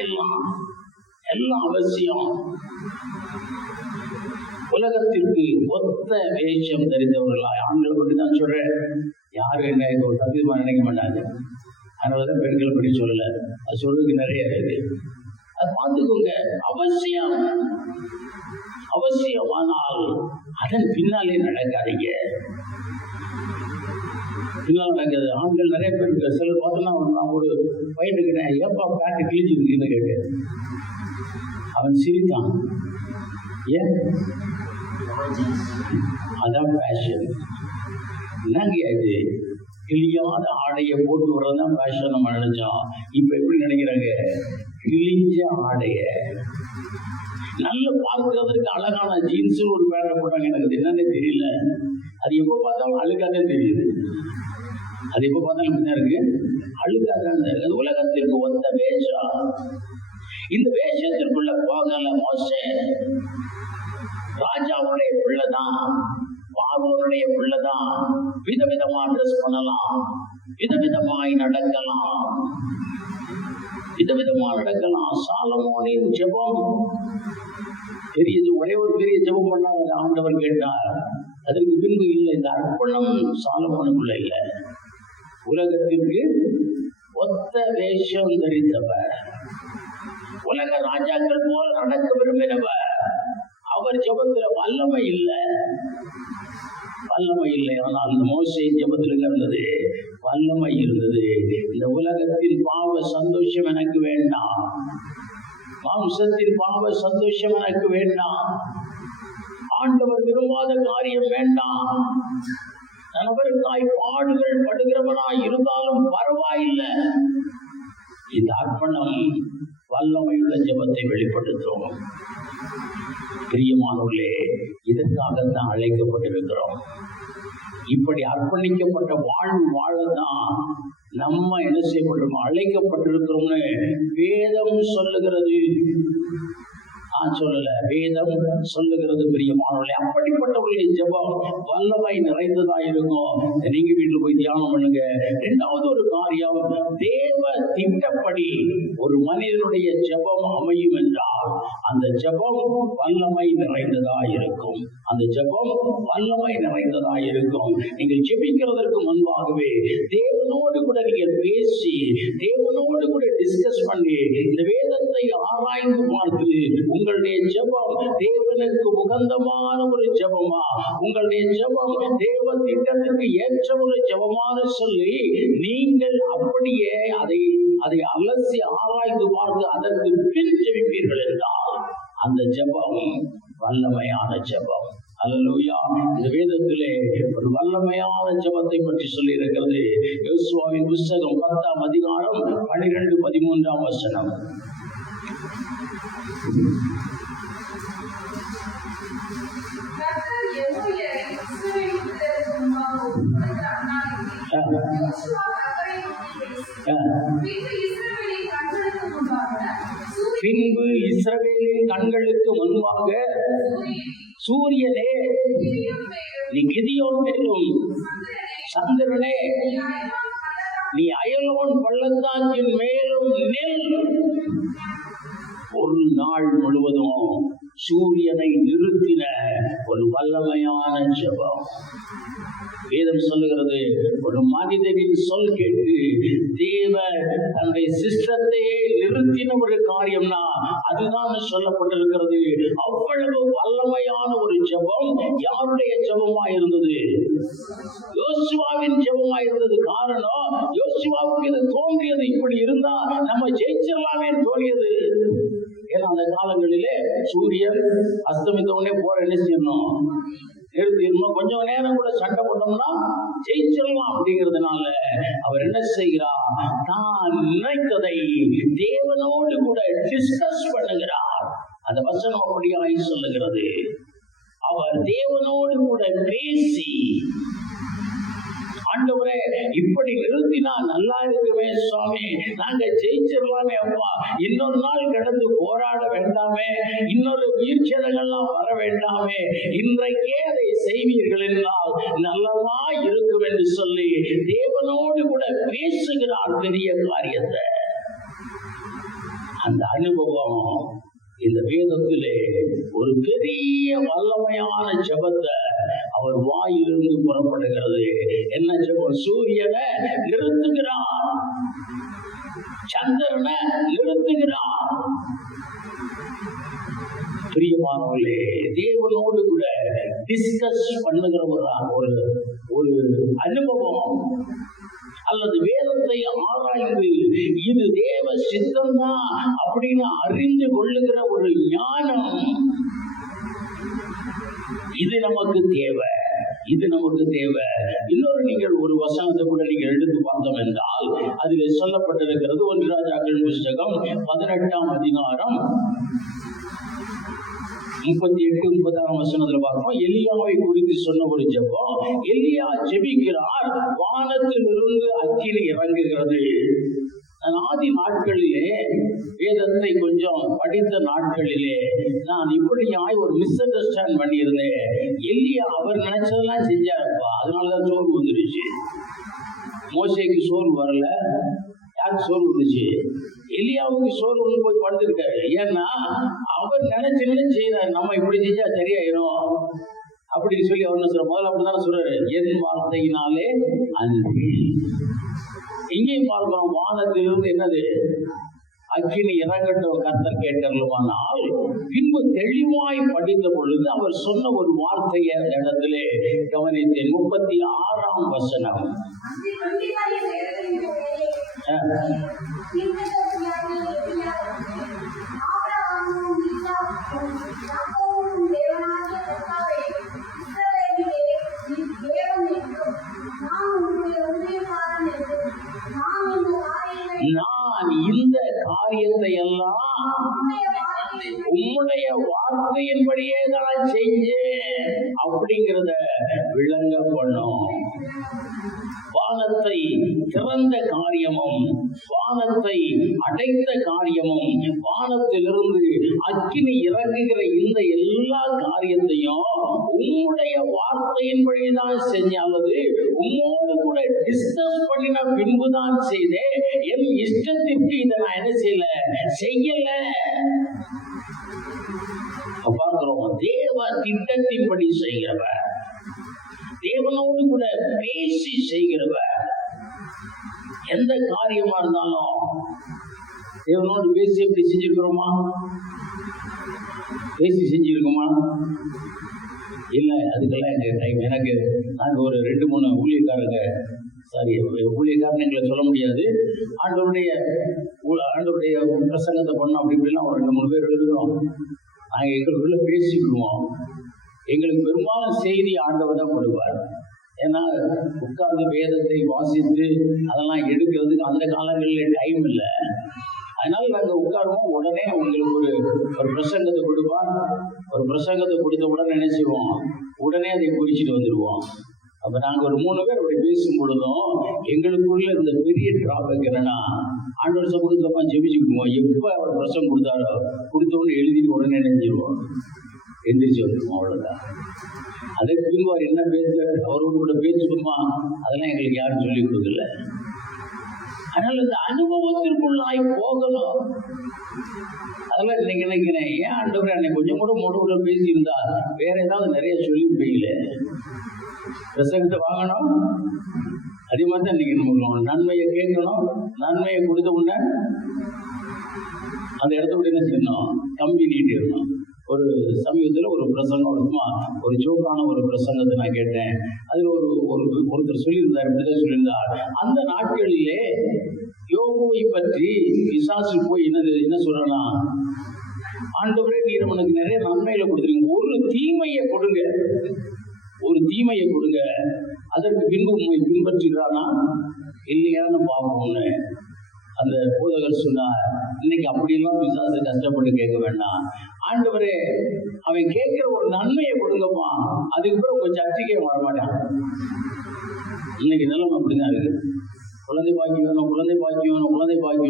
எல்லாம் அவசியம். உலகத்திற்கு ஒத்த வேஷம் தெரிந்தவர்களாய், ஆண்களை பற்றி தான் சொல்றேன். யாரும் என்ன ஒரு தப்பிமா நினைக்க மாட்டாங்க. அதனாலதான் பெண்களை பற்றி சொல்லல, அது சொல்றதுக்கு நிறைய இருக்கு. அது பார்த்துக்கோங்க, அவசியமானால் அதன் பின்னாலே நடக்காதீங்க. பின்னால் நடக்காது. ஆண்கள் நிறைய பேர் சிலர் பார்த்தோன்னா, நான் ஒரு பையன் இருக்கிறேன், ஏப்பா பேண்ட் கிழிச்சிருக்குன்னு கேட்டேன். அவன் சிரித்தான். ஏன்? அதான் ஃபேஷன். என்னங்க இது, கிழியாத ஆடையை போட்டு வர்றதுதான் ஃபேஷன் நம்ம நினைச்சோம். இப்ப எப்படி நினைக்கிறாங்க? கிழிஞ்ச ஆடைய, நல்ல பார்க்கிறதுக்கு அழகான ஜீன்ஸ் ஒரு பேண்ட போட்டாங்க. எனக்கு என்னன்னே தெரியல. அது எப்ப பார்த்தாலும் அழுக்காதே தெரியுது. அது எப்ப பார்த்தாலும் என்ன இருக்கு, அழுக்காதான் இருக்கு. அது உலகத்திற்கு ஒத்த வேஷம். இந்த வேஷத்திற்குள்ள போகல மோசே. ராஜாவுடைய பிள்ளைதான், பார்வோனுடைய பிள்ளைதான். விதவிதமா ட்ரெஸ் பண்ணலாம், விதவிதமாய் நடக்கலாம், விதவிதமா நடக்கலாம். சாலமோனின் ஜெபம் பெரியது. ஒரே ஒரு பெரிய ஜெபம் பண்ணாங்க, ஆண்டவர் கேட்டார். அதற்கு பின்பு இல்லை, இந்த அர்ப்பணம் சாலமோனுக்குள்ள இல்லை. உலகத்திற்கு ஒத்த வேஷம் தரித்தவர், உலக ராஜாக்கள் போல் நடக்க விரும்பினவர். அவர் ஜெபத்துல வல்லமை இல்லை, வல்லமை இல்லை. ஆனால் இந்த மோசே ஜெபத்தில் இருந்தது வல்லமை இருந்தது. இந்த உலகத்தின் பாவ சந்தோஷம் எனக்கு வேண்டாம், மாம்சத்தின் பாவ சந்தோஷம் எனக்கு வேண்டாம், ஆண்டவர் விரும்பாத காரியம் வேண்டாம். நபருக்காய் பாடுகள் படுகிறவனாய் இருந்தாலும் பரவாயில்லை. இந்த அர்ப்பணம் வல்லமையுள்ள ஜெபத்தை வெளிப்படுத்தும். பிரியமானவர்களே, இதற்காகத்தான் அழைக்கப்பட்டிருக்கிறோம். இப்படி அர்ப்பணிக்கப்பட்ட வாழ்வு வாழதான் நம்ம என்ன செய்யப்பட்டிருக்கோம், அழைக்கப்பட்டிருக்கிறோம்னு வேதம் சொல்லுகிறது. சொல்லல, வேதம் சொல்லுகிறது. பிரியமானவர்களே, அப்படிப்பட்டவர்களுடைய ஜெபம் வல்லமை நிறைந்ததா இருக்கும். நீங்க வீட்டுல போய் தியானம் பண்ணுங்க. இரண்டாவது ஒரு காரியம், தேவ திட்டப்படி ஒரு மனிதனுடைய ஜெபம் அமையும் என்றால் அந்த ஜெபம் வல்லமை நிறைந்ததா இருக்கும். அந்த ஜெபம் வல்லமை நிறைந்ததா இருக்கும். நீங்கள் ஜெபிக்கிறதற்கு முன்பாகவே தேவனோடு கூட நீங்கள் பேசி, தேவனோடு கூட டிஸ்கஸ் பண்ணி, இந்த வேதத்தை ஆராய்ந்து பார்த்து உங்களுடைய ஜெபம் தேவனுக்கு உகந்தமான ஒரு ஜெபமா, உங்களுடைய ஜெபம் தேவ திட்டத்திற்கு ஏற்ற ஒரு ஜெபமான சொல்லி நீங்கள் அப்படியே அதை அலசி ஆராய்ந்து பார்த்து அதற்கு பின் ஜெபிப்பீர்கள் என்றால் அந்த ஜெபம் வல்லமையான ஜெபம். அல்லேலூயா. இந்த வேதத்திலே ஒரு வல்லமையான ஜெபத்தை பற்றி சொல்லி இருக்கிறது. யோசுவாவின் புத்தகம் 10ஆம் அதிகாரம் 12-13 வசனம். பின்பு இஸ்ரவேலின் கண்களுக்கு முன்பாக சூரியனே நீ கிதியோன் மேலும், சந்திரனே நீ அயலோன் பள்ளத்தாக்கின் மேலும் நெல். ஒரு நாள் முழுவதும் சூரியனை நிறுத்தின ஒரு வல்லமையான ஜெபம். வேதம் சொல்லுகிறது, ஒரு மனிதனின் சொல் கேட்டு தேவன் தன்னுடைய சிஸ்டத்தையே நிறுத்தின ஒரு காரியம்னா அதுதான் சொல்லப்பட்டிருக்கிறது. அவ்வளவு வல்லமையான ஒரு ஜெபம் யாருடைய ஜெபமா இருந்தது? யோசுவாவின் ஜெபமா இருந்தது. காரணம், யோசுவாவுக்கு இது தோன்றியது, இப்படி இருந்தா நம்ம ஜெயிச்சிடலாமே தோன்றியது. ஏன்னா அந்த காலங்களிலே சூரியன் அஸ்தமித்தவனே போற என்ன செய்யணும், நிறுத்திடணும். கொஞ்சம் நேரம் கூட சண்டை போட்டோம்னா ஜெயிச்சிடலாம் அப்படிங்கிறதுனால அவர் என்ன செய்கிறார், தான் நினைத்ததை தேவனோடு கூட டிஸ்கஸ் பண்ணுகிறார். அந்த வசனம் அப்படியாய் சொல்லுகிறது. அவர் தேவனோடு கூட பேசி, ஆண்டவரே இப்படி நிறுத்தினா நல்லா இருக்குமே சுவாமி, நாங்க ஜெயிச்சிடலாமே அப்பா, இன்னொரு நாள் கடந்து போராட வேண்டாமே, இன்னொரு உயிர் சேதங்கள்லாம் வர வேண்டாமே, இன்றைக்கே அதை செய்வீர்கள் என்றால் நல்லதா இருக்கும் என்று சொல்லி தேவனோடு கூட பேசுகிறார் பெரிய காரியத்தை. அந்த அனுபவம் இந்த வேதத்திலே ஒரு பெரிய வல்லமையான ஜெபத்தை அவர் வாயிலிருந்து புறப்படுகிறது. என்ன ஜெபம்? சூரியனை நிறுத்துகிறார், சந்திரனை நிறுத்துகிறார். பிரியமானவர்களே, தேவனோடு கூட டிஸ்கஸ் பண்ணுகிற ஒரு அனுபவம் அல்லது வேதத்தை ஆராய்ந்து இது தேவ சித்தம் தான் அப்படின்னு அறிந்து கொள்ளுகிற ஒரு ஞானம், இது நமக்கு தேவை, இது நமக்கு தேவை. இன்னொரு நீங்கள் ஒரு வசனத்தை கூட நீங்கள் எடுத்து பார்த்தோம் என்றால் என்றால் அதில் சொல்லப்பட்டிருக்கிறது 1 ராஜாக்கள் புஸ்தகம் 18ஆம் அதிகாரம் 38-36 வசனத்துல பார்ப்போம். எலியாவை குறித்து சொன்ன ஒரு ஜெபம். எலியா ஜெபிக்கிறார், வானத்திலிருந்து அக்கினி இறங்குகிறது. ஆதி நாட்களிலே, வேதத்தை கொஞ்சம் படித்த நாட்களிலே நான் இப்படியாய் ஒரு மிஸ் அண்டர்ஸ்டாண்ட் பண்ணியிருந்தேன். எலியா அவர் நினைச்சதெல்லாம் செஞ்சாருப்பா, அதனாலதான் சோர்வு வந்துருச்சு. மோசேக்கு சோர்வு வரல, யாருக்கு சோர்வு வந்துச்சு? எலியாவுக்கு சோர்வு வந்து போய் படுத்துக்கிட்டாரு. ஏன்னா அவர் நினைச்சு செய்யறாரு, நம்ம இப்படி செஞ்சா சரியாயிரும் அப்படின்னு சொல்லி அவர் சொல்ற முதல்ல அப்படித்தானே சொல்றாரு, என் வார்த்தையினாலே அன்றி. இங்கேயும் பார்க்கிறோம், வானத்திலிருந்து என்னது அக்கினி இறங்கட்டும் கர்த்தர் கேட்டருளுமானால். பின்பு தெளிவாய் படித்த பொழுது அவர் சொன்ன ஒரு வார்த்தையை அந்த இடத்திலே கவனித்தேன். 36ஆம் வசனம். நான் இந்த காரியத்தை எல்லாம் உம்முடைய வார்த்தையின்படியே தான் செஞ்சேன் அப்படிங்கிறத விளங்க பண்ணும். வானத்தை திறந்த காரியமும், வானத்தை அடைத்த காரியமும், வானத்திலிருந்து அக்கினி இறங்குகிற இந்த எல்லா காரியத்தையும் உம்முடைய வார்த்தையின்படிதான் செஞ்சாலது உம்மோடு கூட டிஸ்கஸ் பண்ணின பின்புதான் செய்தேன். என் இஷ்டத்திற்கு இதை நான் என்ன செய்யல. பார்க்கிறோம், தேவ திட்டத்தின்படி செய்கிறவர், தேவனோடு கூட பேசி செய்கிறவர். எந்த காரியமா இருந்தாலும் தேவனோடு பேசி எப்படி செஞ்சிருக்கிறோமா? பேசி செஞ்சிருக்கோமா? இல்ல, அதுக்கெல்லாம் எனக்கு டைம். எனக்கு நாங்கள் ஒரு 2-3 ஊழியக்காரங்க, ஊழியக்காரன் எங்களை சொல்ல முடியாது, ஆண்டவருடைய பிரசங்கத்தை பண்ணோம் அப்படி இப்படிலாம் ஒரு 2-3 பேர் இருக்கிறோம். நாங்கள் எங்களுக்குள்ள பேசிக்கிடுவோம். எங்களுக்கு பெரும்பாலும் செய்தி ஆண்டவர் தான் கொடுப்பார். ஏன்னா உட்கார்ந்து வேதத்தை வாசித்து அதெல்லாம் எடுக்கிறதுக்கு அந்த காலங்களில் டைம் இல்லை. அதனால நாங்கள் உட்காருவோம். உடனே உங்களுக்கு ஒரு பிரசங்கத்தை கொடுப்பார். ஒரு பிரசங்கத்தை கொடுத்த உடனே நினைச்சிருவோம், உடனே அதை குறிச்சிட்டு வந்துடுவோம். அப்போ நாங்கள் ஒரு 3 பேர் அப்படி பேசும் பொழுதும் எங்களுக்குள்ள இந்த பெரிய டிராபிக் என்னன்னா, ஆண்டவர் சமூகத்தமா ஜெபிச்சுக்குவோம். எப்போ அவர் பிரசங்கம் கொடுத்தாரோ கொடுத்தோன்னு எழுதிட்டு உடனே நினைஞ்சிருவோம், எந்திரிச்சு வந்துடுவோம். அவ்வளோதான். அதற்கு பின்பு அவர் என்ன பேசுறாரு, அவரோடு கூட பேசணுமா, அதெல்லாம் எங்களுக்கு யாரும் சொல்லி கொடுக்கல. அதனால இந்த அனுபவத்திற்குள்ளாய் போகணும். அதெல்லாம் இன்னைக்கு நினைக்கிறேன், ஏன் ஆண்டவர் அன்னைக்கு கொஞ்சம் கூட முடிவுல பேசியிருந்தா வேற ஏதாவது நிறைய சொல்லி போயில பிரசங்கத்தை வாங்கணும். அதே மாதிரி தான் இன்னைக்கு நம்ம நன்மையை கேட்கணும். நன்மையை கொடுத்த உடனே அந்த இடத்த விட என்ன செய்யணும், கம்பி நீட்டிடணும். ஒரு சமீபத்தில் ஒரு பிரசங்கம் ஒரு ஜோக்கான ஒரு பிரசங்கத்தை நான் கேட்டேன். அதில் ஒருத்தர் சொல்லியிருந்தார், இப்படிதான் சொல்லியிருந்தார், அந்த நாட்களிலே யோபுவை பற்றி பிசாசு போய் என்ன சொல்றனா, ஆண்டவரே நீர் அவனுக்கு நிறைய நன்மைகளை கொடுத்துருங்க, ஒரு தீமையை கொடுங்க, அதற்கு பின்பு உண்மை பின்பற்றுகிறானா இல்லையான்னு பார்ப்போம்னு அந்த போதகர் சொன்னார். இன்னைக்கு அப்படியெல்லாம் பிசாசு கஷ்டப்பட்டு கேட்க வேண்டாம். ஆண்டவரே அவன் கேட்கிற ஒரு நன்மையை கொடுங்கப்பா, அதுக்கப்புறம் கொஞ்சம் சர்ச்சைக்கே வரமாட்டான். இன்னைக்கு நிலைமை அப்படிதான் இருக்கு. குழந்தை பாக்கி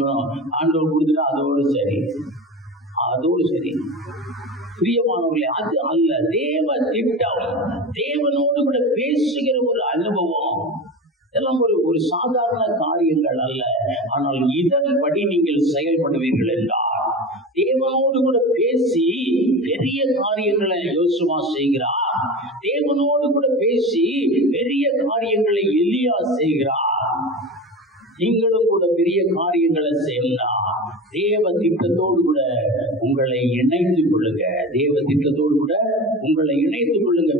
வேணும், ஆண்டவர் கொடுத்துட்டா அதோடு சரி. பிரியமானவர்களே, அது அல்ல தேவ திட்டம். தேவனோடு கூட பேசுகிற ஒரு அனுபவம் இதெல்லாம் ஒரு சாதாரண காரியங்கள் அல்ல. ஆனால் இதன்படி நீங்கள் செயல்படுவீர்கள் என்றால், தேவனோடு கூட பேசி பெரிய காரியங்களை யோசுவா செய்கிறார். தேவனோடு கூட பேசி பெரிய காரியங்களை எலியா செய்கிறார். நீங்களும் கூட பெரிய காரியங்களை செய்யலாம். தேவ திட்டத்தோடு கூட உங்களை இணைத்துக் கொள்ளுங்க.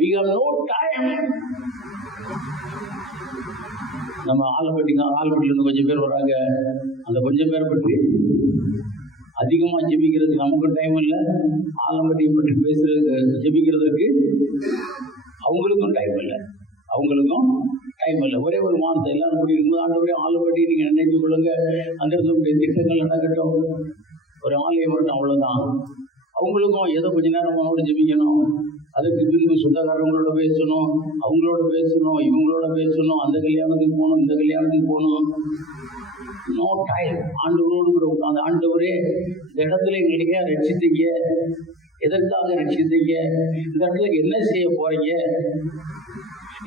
We have no time. நம்ம ஆலப்பட்டியிலிருந்து கொஞ்சம் பேர் வராங்க. அந்த கொஞ்சம் பேரை பற்றி அதிகமா ஜெபிக்கிறதுக்கு நமக்கும் டைம் இல்லை. ஆலம்பட்டியை பற்றி பேசுறதுக்கு ஜெபிக்கிறதுக்கு அவங்களுக்கும் டைம் இல்லை. ஒரே ஒரு மாதத்தை எல்லாரும் கூடி இருக்கும்போது ஆண்டவரே ஆலம்பட்டி நீங்க நினைச்சு அதுக்கு பின்பு சொந்தக்காரங்களோட பேசணும், அவங்களோட பேசணும், இவங்களோட பேசணும், அந்த கல்யாணத்துக்கு போகணும், இந்த கல்யாணத்துக்கு போகணும். No time. ஆண்டவரோடு கூட உட்காந்து, ஆண்டவரே இந்த இடத்துல எங்களுக்கே ரட்சித்தீங்க, எதற்காக ரட்சித்தீங்க, இந்த இடத்துல என்ன செய்ய போறீங்க,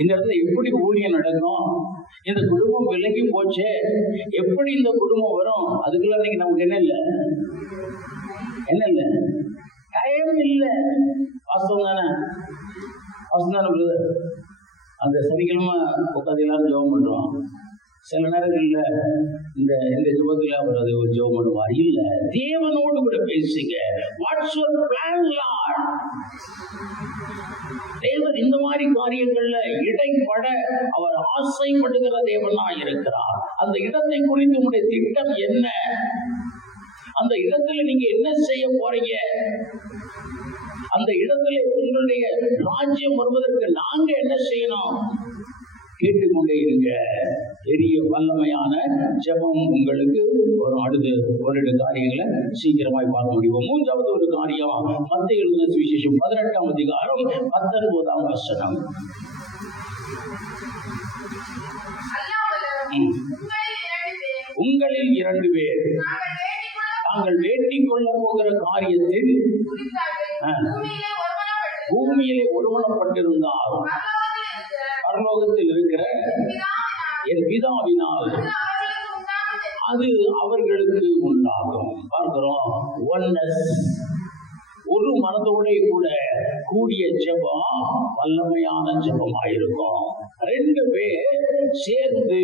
இந்த இடத்துல எப்படி ஊழியம் நடக்கும், இந்த குடும்பம் விலகி போச்சு, எப்படி இந்த குடும்பம் வரும், அதுக்கெல்லாம் இன்னைக்கு நமக்கு என்ன இல்லை, என்ன இல்லை, டைம் இல்லை. வாஸ்தவம் தானே, வாஸ்தவம் தானே பிரதர்? அந்த சனிக்கிழமை உட்காந்து எல்லாரும் ஜெபம் பண்ணுறோம். சில நேரங்கள்ல இந்த ஜெபத்துல அவர் அது ஒரு ஜெபம் பண்ணுவார். இல்ல, தேவனோடு கூட பேசுங்க. What's your plan Lord? தேவன் இந்த மாதிரி காரியங்கள்ல இடைப்பட அவர் ஆசைப்படுகிற தேவனா இருக்கிறார். அந்த இடத்தை குறித்து உங்களுடைய திட்டம் என்ன, அந்த இடத்துல நீங்க என்ன செய்ய போறீங்க, அந்த இடத்துல உங்களுடைய ராஜ்யம் வருவதற்கு நாங்க என்ன செய்யணும், கேட்டுக்கொண்டே இருங்க. பெரிய வல்லமையான ஜெபம் உங்களுக்கு ஒரு அடுத்த ஒரு காரியங்களை சீக்கிரமாய் பார்க்க முடியும். மூன்றாவது ஒரு காரியம், மத்தேயு எழுதின சுவிசேஷம் 18ஆம் அதிகாரம் 19ஆம் வசனம். உங்களில் 2 பேர் தாங்கள் வேண்டிக் கொள்ள போகிற காரியத்தில் பூமியிலே ஒருமனப்பட்டிருந்தால் பரலோகத்தில் இருக்கிற என் பிதாவினால் அது அவர்களுக்கு உண்டாகும். பார்க்கிறோம், ஒன்னஸ், ஒரு மனதோட கூட கூடிய ஜெபம் வல்லமையான ஜெபமாயிருக்கும். 2 பேர் சேர்ந்து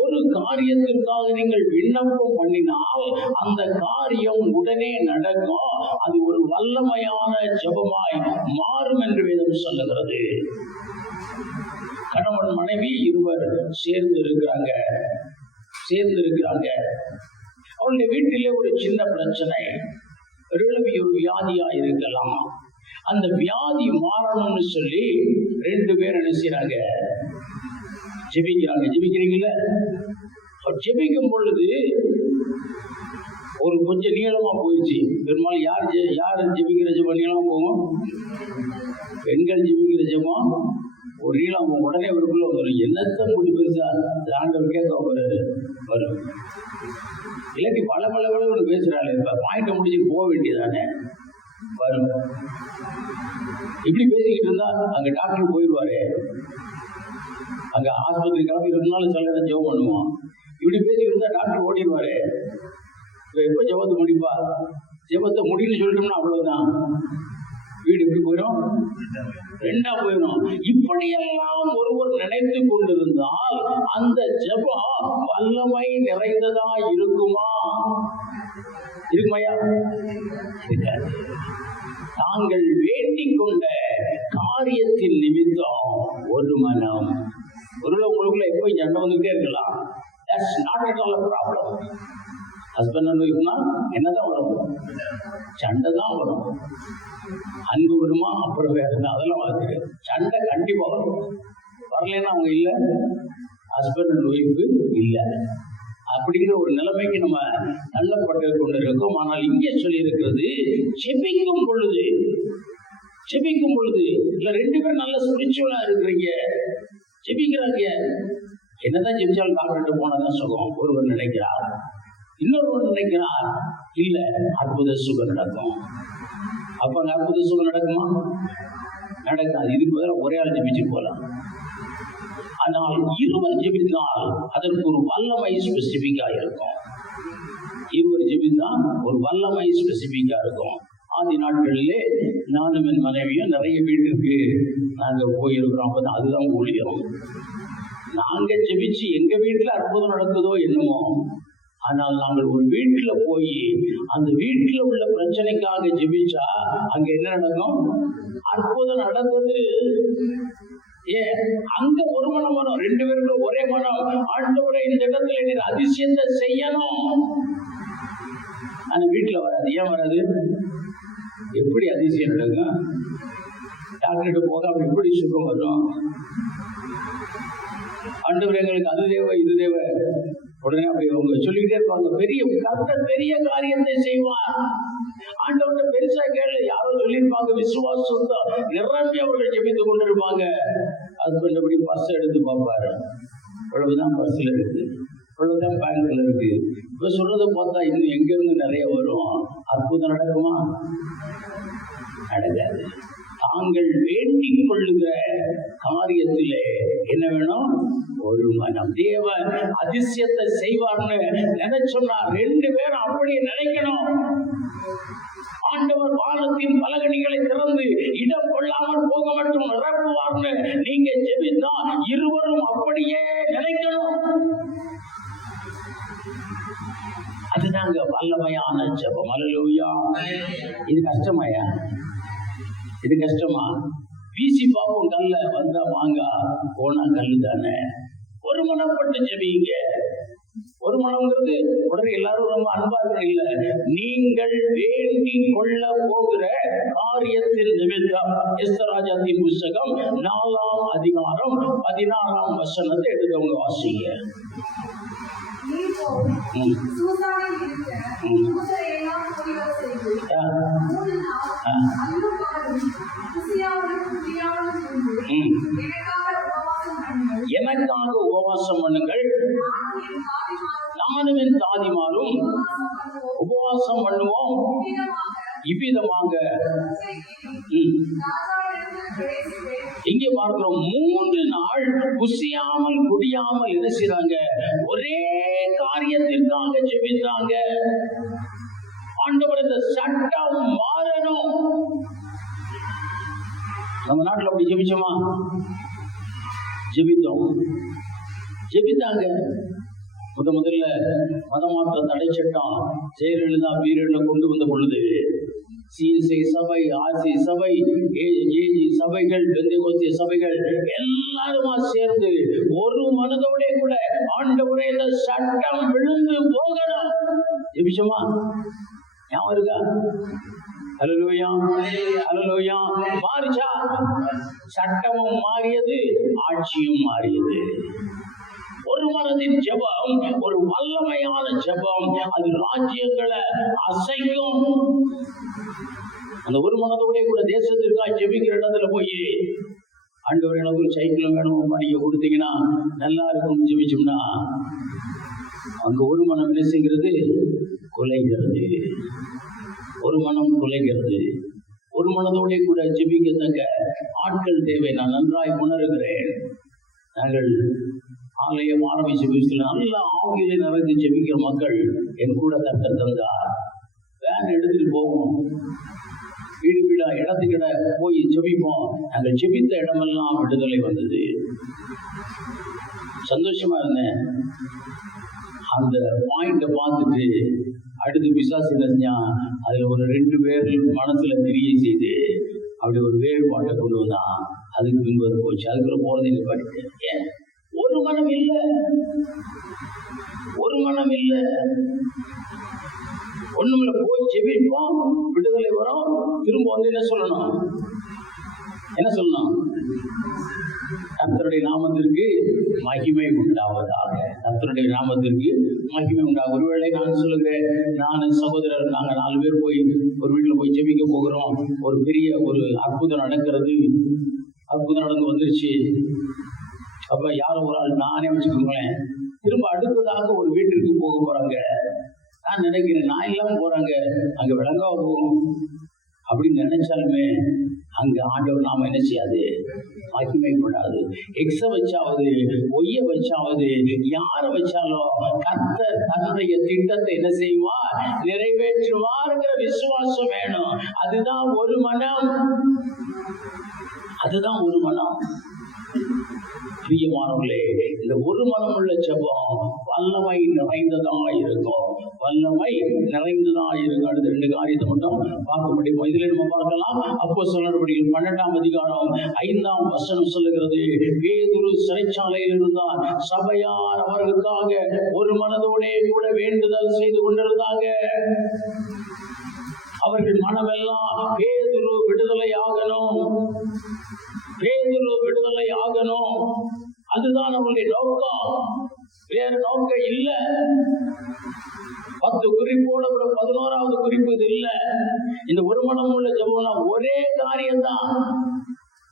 ஒரு காரியத்திற்காக நீங்கள் விண்ணப்பம் பண்ணினால் அந்த காரியம் உடனே நடக்கும். அது ஒரு வல்லமையான ஜெபமாய் மாறும் என்று வேதம் சொல்லுகிறது. கணவன் மனைவி இருவர் சேர்ந்து இருக்கிறாங்க. அவருடைய வீட்டிலே ஒரு சின்ன பிரச்சனை, ஒரு வியாதியா இருக்கலாம். அந்த வியாதி மாறணும்னு சொல்லி 2 பேர் என்ன செய்யறாங்க, ஜெபிக்கிறாங்க. ஜெபிக்கிறீங்களா? ஜெபிக்கும் பொழுது ஒரு கொஞ்சம் நீளமா போயிடுச்சு. பெரும்பாலும் யார் ஜெபிக்கிற ஜெபம் நீளமா போகும்? பெண்கள் ஜெபிக்கிற ஜெபம் ஒரு நீளம் உடனே அவருக்குள்ள வந்துடும். என்னத்த முடி பெருசா ஆண்டவர் கேட்க வரும். இல்லாட்டி பல பேசுறாள், இப்ப பாயிண்ட முடிச்சுட்டு போக வேண்டியதானே வரும். இப்படி பேசிக்கிட்டு இருந்தா அங்க டாக்டர் போயிடுவாரு, அங்க ஆஸ்பத்திரி கிளம்பி இருந்தாலும் சில நேரம் ஜெபம் பண்ணுவோம். இப்படி பேசிக்கிட்டு இருந்தா டாக்டர் ஓடிடுவாரு. இப்ப எப்ப ஜெபத்தை முடிப்பா? ஜெபத்தை முடின்னு சொல்லிட்டோம்னா அவ்வளவுதான், வீடு எப்படி போயிடும், 2ஆ போயிடும். இப்படியெல்லாம் ஒருவர் நினைத்து கொண்டிருந்தால் அந்த ஜெபம் வல்லமை நிறைந்ததா இருக்குமா? இருக்குமையா? தாங்கள் வேண்டிக் கொண்ட காரியத்தின் நிமித்தம் ஒரு மனம். உங்களுக்குள்ள எப்போ சண்டை வந்துகிட்டே இருக்கலாம். That's not at all a problem. Husband and ஒய்ஃப்னா என்னதான் வரும்? சண்டை தான் வரும். அன்பு வருமா, அப்புறம் வேற அதெல்லாம் வளர்த்துரு. சண்டை கண்டிப்பா வரும். வரலன்னா அவங்க இல்லை, ஹஸ்பண்ட் அண்ட் ஒய்ஃபு இல்லை. அப்படிங்கிற ஒரு நிலைமைக்கு நம்ம தள்ளப்பட்டு கொண்டு இருக்கோம். ஆனால் இங்கே சொல்லி இருக்கிறது, ஜெபிக்கும் பொழுது இல்ல 2 பேர் நல்ல ஸ்பிரிச்சுவலா இருக்கிறீங்க, ஜெபிக்கிறாங்க. என்னதான் ஜெபிச்சாலும் டாக்டர்கிட்ட போனதான் சுகம் ஒருவர் நினைக்கிறார். இன்னொருவர் நினைக்கிறார் இல்ல அற்புத சுகம் நடக்கும். அப்ப அங்க அற்புத சுகம் நடக்குமா? நடக்காது. இதுக்கு பதிலாக ஒரே ஆள் ஜெபிச்சு போலாம். ஆனால் இருவர் ஜெபித்தால் அதற்கு ஒரு வல்லமை ஸ்பெசிபிக்கா இருக்கும். இருவர் ஜெபித்தா ஒரு வல்லமை ஸ்பெசிபிக்கா இருக்கும். ஆதி நாட்களிலே நானும் என் மனைவியும் நிறைய வீட்டுக்கு நாங்க போயிருக்கிறோம். அப்பதான் அதுதான் ஊழியம். நாங்க ஜெபிச்சு எங்க வீட்டுல அற்புதம் நடக்குதோ என்னமோ, ஆனால் நாங்கள் ஒரு வீட்டுல போய் அந்த வீட்டுல உள்ள பிரச்சனைக்காக ஜெபிச்சா அங்க என்ன நடக்கும்? அற்புதம் நடந்தது. அங்க ஒரு மனம் வரும், 2 பேருக்கும் ஒரே மனம். ஆண்டவரே இந்த இடத்துல நீர் அதிசயத்தை செய்யணும். ஆனா வீட்டுல வராது. ஏன் வராது? எப்படி அதிசயம் நடக்கும்? டாக்டர்கிட்ட போகாம எப்படி சுகம் வரும்? ஆண்டவர் எங்களுக்கு அது தேவை இது தேவை, உடனே அப்படி அவங்க சொல்லிக்கிட்டே இருப்பாங்க, பெரிய கர்த்தர் பெரிய காரியத்தை செய்வார். ஆண்டவர்கிட்ட பெருசா கேள்வி யாரோ சொல்லியிருப்பாங்க, விசுவாசத்தை நிரம்பி அவர்கள் ஜெபித்துக் கொண்டிருப்பாங்க. ஹஸ்பண்ட் அப்படி பர்ஸ் எடுத்து பார்ப்பாரு, இவ்வளவுதான் பர்ஸ்ல இருக்கு, இவ்வளவுதான் பேங்க்ல இருக்கு. இப்ப சொல்றதை பார்த்தா இன்னும் எங்க இருந்து நிறைய வரும். அற்புதம் நடக்குமா? நடக்காது. தாங்கள் வேண்டிக் கொள்ளுகிற காரியத்திலே என்ன வேணும்? ஒரு மனம். தேவன் அதிசயத்தை செய்வார்னு நினைச்சோம்னா 2 பேரும் அப்படியே நினைக்கணும். ஆண்டவர் வானத்தின் பலகணிகளை திறந்து இடம் கொள்ளாமல் போக மட்டும் நிரப்புவார்னு நீங்க ஜெபித்தா இருவரும் அப்படியே நினைக்கணும். அதுதாங்க வல்லமையான ஜெபம். அல்லேலூயா. இது கஷ்டமாயா? இது கஷ்டமா? வீசி பார்ப்போம், கல்ல வந்தா மாங்கா, போனா கல்லு தானே. ஒரு மனப்பட்டு ஜெபிங்க. ஒரு மனம்ங்கிறது உடனே எல்லாரும் ரொம்ப அன்பாக இல்லை. நீங்கள் வேண்டிக் கொள்ள போகிற காரியத்தின் நிமித்தம். எஸ்தர் ராஜாத்தின் புஸ்தகம் 4ஆம் அதிகாரம் 16ஆம் வசனத்தை எடுத்தவங்க வாசிங்க. எனக்காக உபவாசம் பண்ணுங்கள், நானும் என் தாதிமாரும் உபவாசம் பண்ணுவோம். இவ்விதமாக இங்கே பார்க்கிறோம், 3 நாள் புசியாமல் குடியாமல் என்ன செய்றாங்க? ஒரே காரியத்திற்காக ஜெபித்தாங்க. ஆண்டவர் இந்த சட்டம் மாறணும். நம்ம நாட்டில் அப்படி ஜெபிச்சோமா? ஜெபித்தோம், ஜெபித்தாங்க. முதல்ல மதமாற்ற தடை சட்டம் ஜெயலலிதா பீரியட்ல கொண்டு வந்த பொழுது சிஎஸ்ஐ சபை, ஆர்சி சபை, ஏஜி சபைகள், பெந்தேகோஸ்தே சபைகள் எல்லாருமா சேர்ந்து ஒரு மனதோட கூட ஆண்டவரே இந்த சட்டம் விழுந்து போகணும் ஜெபிச்சோமா? ஞாபகம் இருக்கா? அல்லேலூயா, அல்லேலூயா. மாறிச்சா? சட்டமும் மாறியது, ஆட்சியும் மாறியது. ஒரு மனதின் ஜெபம் ஒரு வல்லமையான ஜெபம். அது ராஜ்யங்களை அசைக்கும். அந்த ஒரு மனதோட கூட தேசத்திற்காக ஜெபிக்கிற இடத்துல போய் ஆண்டவரே எனக்கு சைக்கிள் வேணும் நீங்க கொடுத்தீங்கன்னா நல்லா இருக்கும் ஜெபிச்சோம்னா அங்க ஒரு மனம் என்ன செய்கிறது? குலைகிறது. ஒரு மனம் குலைகிறது. ஒரு மனதோட கூட ஜெபிக்கத்தக்க ஆட்கள் தேவை. நான் நன்றாய் உணர்கிறேன். நாங்கள் ஆலயம் ஆரம்பிச்ச விஷயத்துல நல்ல ஆவியில நிறைந்து ஜெபிக்கிற மக்கள் என் கூட கர்த்தர் தந்தார். வேன் எடுத்துட்டு போவோம், வீடு வீடா இடத்துக்கிட போய் ஜெபிப்போம். நாங்கள் ஜெபித்த இடமெல்லாம் விடுதலை வந்தது. சந்தோஷமா இருந்தேன். அந்த பாயிண்ட பார்த்துட்டு அடுத்து பிசாசு செஞ்சா அதுல ஒரு 2 பேர் மனசுல தெரிய செய்து அப்படி ஒரு வேறுபாட்டை கொண்டு வந்தான். அதுக்கு பின்பு அது போச்சு. அதுக்குள்ள போறதை படித்தேன். ஏன்? ஒரு மனம் இல்லை, ஒரு மனம் இல்லை. ஒண்ணுமில்ல, போய் ஜெபிப்போம், விடுதலை வரும். திரும்ப வந்து என்ன சொல்லணும்? என்ன சொல்லணும்? கர்த்தருடைய நாமத்திற்கு மகிமை உண்டாவதாக. கர்த்தருடைய நாமத்திற்கு மகிமை உண்டாகும். ஒருவேளை நான் சொல்லுகிறேன், நான் சகோதரர் நாங்கள் 4 பேர் போய் ஒரு வீட்டுல போய் ஜெபிக்க போகிறோம். ஒரு பெரிய ஒரு அற்புதம் நடக்கிறது. அற்புதம் நடந்து வந்துருச்சு. அப்ப யாரும் ஒரு ஆள் நானே வச்சுக்கோங்களேன், திரும்ப அடுத்ததாக ஒரு வீட்டிற்கு போக போறாங்க. நான் நினைக்கிறேன், நான் இல்லாம போறாங்க, அங்க விளங்கா போகும் அப்படின்னு நினைச்சாலுமே அங்க ஆண்டவர் நாம என்ன செய்யாது? மகிமைப்படாது. எக்ஸ வச்சாவது ஒய்ய வச்சாவது யார வச்சாலும் கர்த்தர் தன்னுடைய திட்டத்தை என்ன செய்வா? நிறைவேற்றுவாருங்கிற விசுவாசம் வேணும். அதுதான் ஒரு மனம். அதுதான் ஒரு மனம். பிரியமானவர்களே, இந்த ஒரு மனம் உள்ள ஜெபம் வல்லமை நிறைந்ததா இருக்கும். வல்லமை நிறைந்ததா இருக்கும். அடுத்த 2 காரியத்தை மட்டும் பார்க்க முடியும். இதுல நம்ம பார்க்கலாம். அப்போஸ்தலர்கள் 12ஆம் அதிகாரம் 5ஆம் வசனம் சொல்லுகிறது, பேதுரு சிறைச்சாலையில் இருந்தார். சபையார் அவர்களுக்காக ஒரு மனதோடே கூட வேண்டுதல் செய்து கொண்டிருந்தாங்க. அவர்கள் மனமெல்லாம் பேதுரு விடுதலை ஆகணும், பேதுரு விடுதலை ஆகணும். அதுதான் அவருடைய நோக்கம். வேற வேற நோக்கம் இல்ல. 10 குறிப்போட 11வது குறிப்பு இது இல்ல. இந்த ஒரு மனம் உள்ள ஜெபம்லாம் ஒரே காரியம்தான்.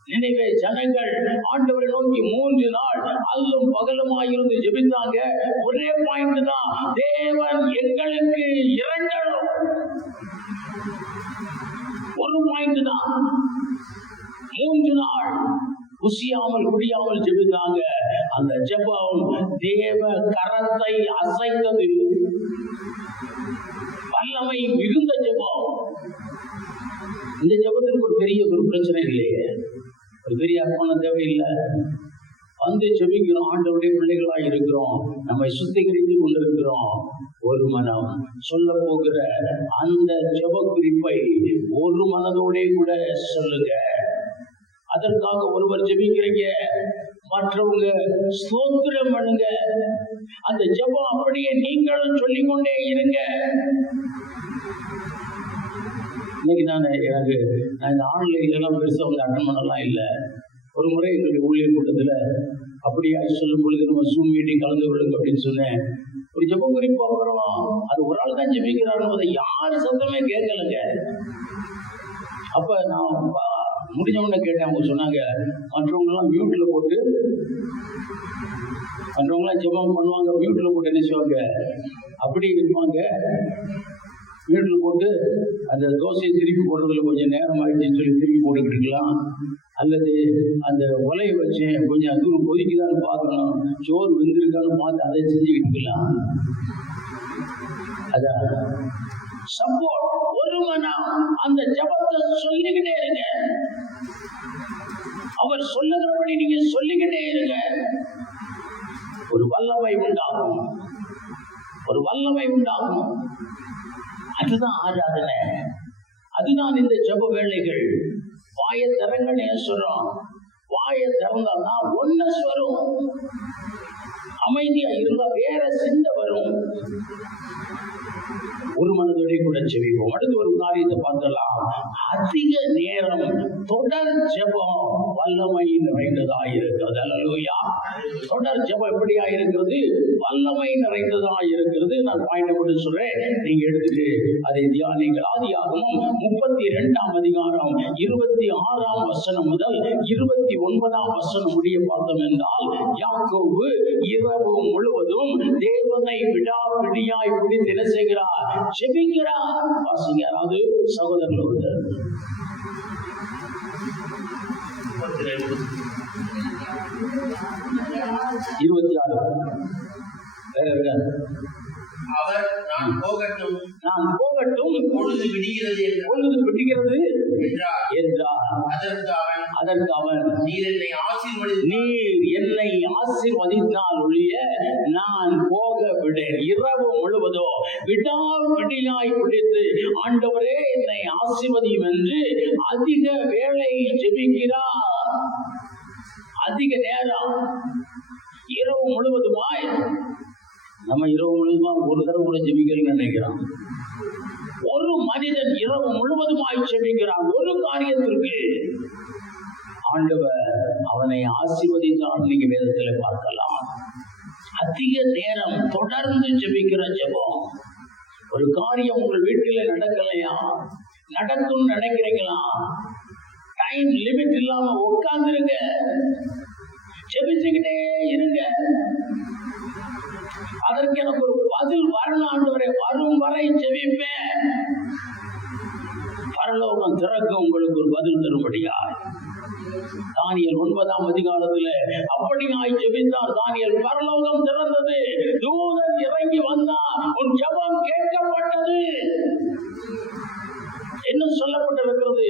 நினைவே ஜனங்கள் ஆண்டவரை நோக்கி 3 நாள் அல்லும் பகலுமாயிருந்து ஜெபித்தாங்க. ஒரே பாயிண்ட் தான், தேவன் எங்களுக்கு இரங்கணும். ஒரு பாயிண்ட் தான். 3 நாள் உசியாமல் குடியாமல் ஜெபித்தாங்க. அந்த ஜெபம் தேவ கரத்தை அசைத்தது. வல்லமை மிகுந்த ஜெபம். இந்த ஜெபத்திற்கு ஒரு பெரிய பிரச்சனை இல்லையே, ஒரு பெரிய அர்ப்பணம் தேவையில்லை. வந்து ஜெபிக்கிறோம், ஆண்டவருடைய பிள்ளைகளாக இருக்கிறோம், நம்மை சுத்திகரித்து கொண்டிருக்கிறோம். ஒரு மனம் சொல்ல போகிற அந்த ஜெப குறிப்பை ஒரு மனதோட கூட சொல்லுங்க. அதற்காக ஒருவர் ஜெபிக்கிறீங்க, மற்றவங்க ஸ்தோத்திரம் பண்ணுங்க. அந்த ஜெபம் அப்படியே நீங்களும் சொல்லிக்கொண்டே இருங்க. இன்னைக்கு நான் இந்த ஆன்லைன்ல எல்லாம் பெருசா வந்து அட்டன் பண்ணலாம் இல்லை. ஒரு முறை எங்களுடைய ஊழியர் கூட்டத்துல அப்படியா சொல்லும் பொழுது நம்ம ஜூம் மீட்டிங் கலந்து கொள்ளுங்க அப்படின்னு சொன்னேன். ஒரு ஜெப குறிப்பு அப்புறம் அது ஒரு ஆள் தான் ஜெபிக்கிறான்னு அதை யாரு சத்தமே கேட்கலங்க. அப்ப நான் முடிஞ்சவொன்னே கேட்டேன். அவங்க சொன்னாங்க, மற்றவங்கெல்லாம் மியூட்ல போட்டு, மற்றவங்களாம் ஜெபம் பண்ணுவாங்க, மியூட்ல போட்டு என்ன செய்வாங்க, அப்படி இருப்பாங்க. மியூட்ல போட்டு அந்த தோசையை திருப்பி போடுறதுல கொஞ்சம் நேரம் ஆயிடுச்சுன்னு சொல்லி திருப்பி போட்டுக்கிட்டு இருக்கலாம். அல்லது அந்த உலையை வச்சு கொஞ்சம் அது கொதிக்குதான்னு பார்க்கணும், சோறு வெந்திருக்கான்னு பார்த்து அதை செஞ்சுக்கிட்டு இருக்கலாம். அதான் சப்போர்ட். ஒரு மனம் அந்த ஜெபத்தை சொல்லிக்கிட்டே இருங்க. அவர் சொல்லுகிறபடி நீங்க சொல்லிக்கிட்டே இருங்க. ஒரு வல்லமை உண்டாகும், ஒரு வல்லமை உண்டாகும். அதுதான் ஆராதனை, அதுதான் இந்த ஜெப வேளைகள். வாயை திறங்கன்னு சொல்றோம். வாயை திறந்தாதான் ஒன்னஸ் வரும். அமைதியா இருந்தா வேற சிந்தை வரும். ஒரு மனதோட கூட ஜெபிப்போம். அடுத்து ஒரு காரியத்தை பார்க்கலாம். அதிக நேரம் தொடர் ஜெபம் வல்லமை நிறைந்ததா இருக்கிறது. அல்லேலூயா. தொடர் ஜெபம் எப்படியா இருக்கிறது? வல்லமை நிறைந்ததா இருக்கிறது. நான் பாயிண்ட் மட்டும் சொல்றேன், நீங்க எடுத்துட்டு அதை தியானிங்கள். ஆதியாகமம் 32ஆம் அதிகாரம் 26ஆம் வசனம் முதல் 29ஆம் வசனம் முடிய பார்த்தோம் என்றால், யாக்கோபு இரவு முழுவதும் தேவனை விடாப்பிடியாய் பிடித்து என்ன செய்கிறார்? ஜெபிக்கிறார். வாசிங்க. அதாவது சகோதரர்கள் 26 வேற இருக்காது. அவர் நான் போகட்டும் பொழுது விடுகிறது என்றார். அதற்கு அவன் நீர் என்னை ஆசீர்வதித்தால் ஒழிய நான் போக விடேன். இரவு முழுவதோ விடாப்பிடியாய் பிடித்து ஆண்டவரே என்னை ஆசீர்வதியும் என்று அதிக வேளை ஜெபிக்கிறார். அதிக நேரம் இரவு முழுவதுமாய். நம்ம இரவு முழுவதுமா ஒரு தடவை கூட ஜெபிக்கணும்னு நினைக்கிறோம். ஒரு மனிதன் இரவு முழுவதுமாய் ஜெபிக்கிறான் ஒரு காரியத்திற்கு. ஆண்டவர் அவனை ஆசீர்வதித்தான். நீங்க வேதத்துல பார்க்கலாம். அதிக நேரம் தொடர்ந்து ஜெபிக்கிற ஜெபம். ஒரு காரியம் உங்கள் வீட்டில நடக்கலையா, நடக்கும்னு நினைக்கிறீங்களா, டைம் லிமிட் இல்லாம உட்கார்ந்துருங்க, ஜெபிச்சுக்கிட்டே இருங்க. அதற்கு எனக்கு ஒரு பதில் வரணும் ஆண்டவரே, வரும் வரை ஜெபிப்பேன். பரலோகம் திறக்க உங்களுக்கு ஒரு பதில் தரும்படியா. தானியேல் 9ஆம் அதிகாரத்துல அப்படியாய் ஜெபித்தார் தானியேல். பரலோகம் திறந்தது, தூதன் இறங்கி வந்தார், உன் ஜெபம் கேட்கப்பட்டது. இன்னும் சொல்லப்பட்டிருக்கிறது,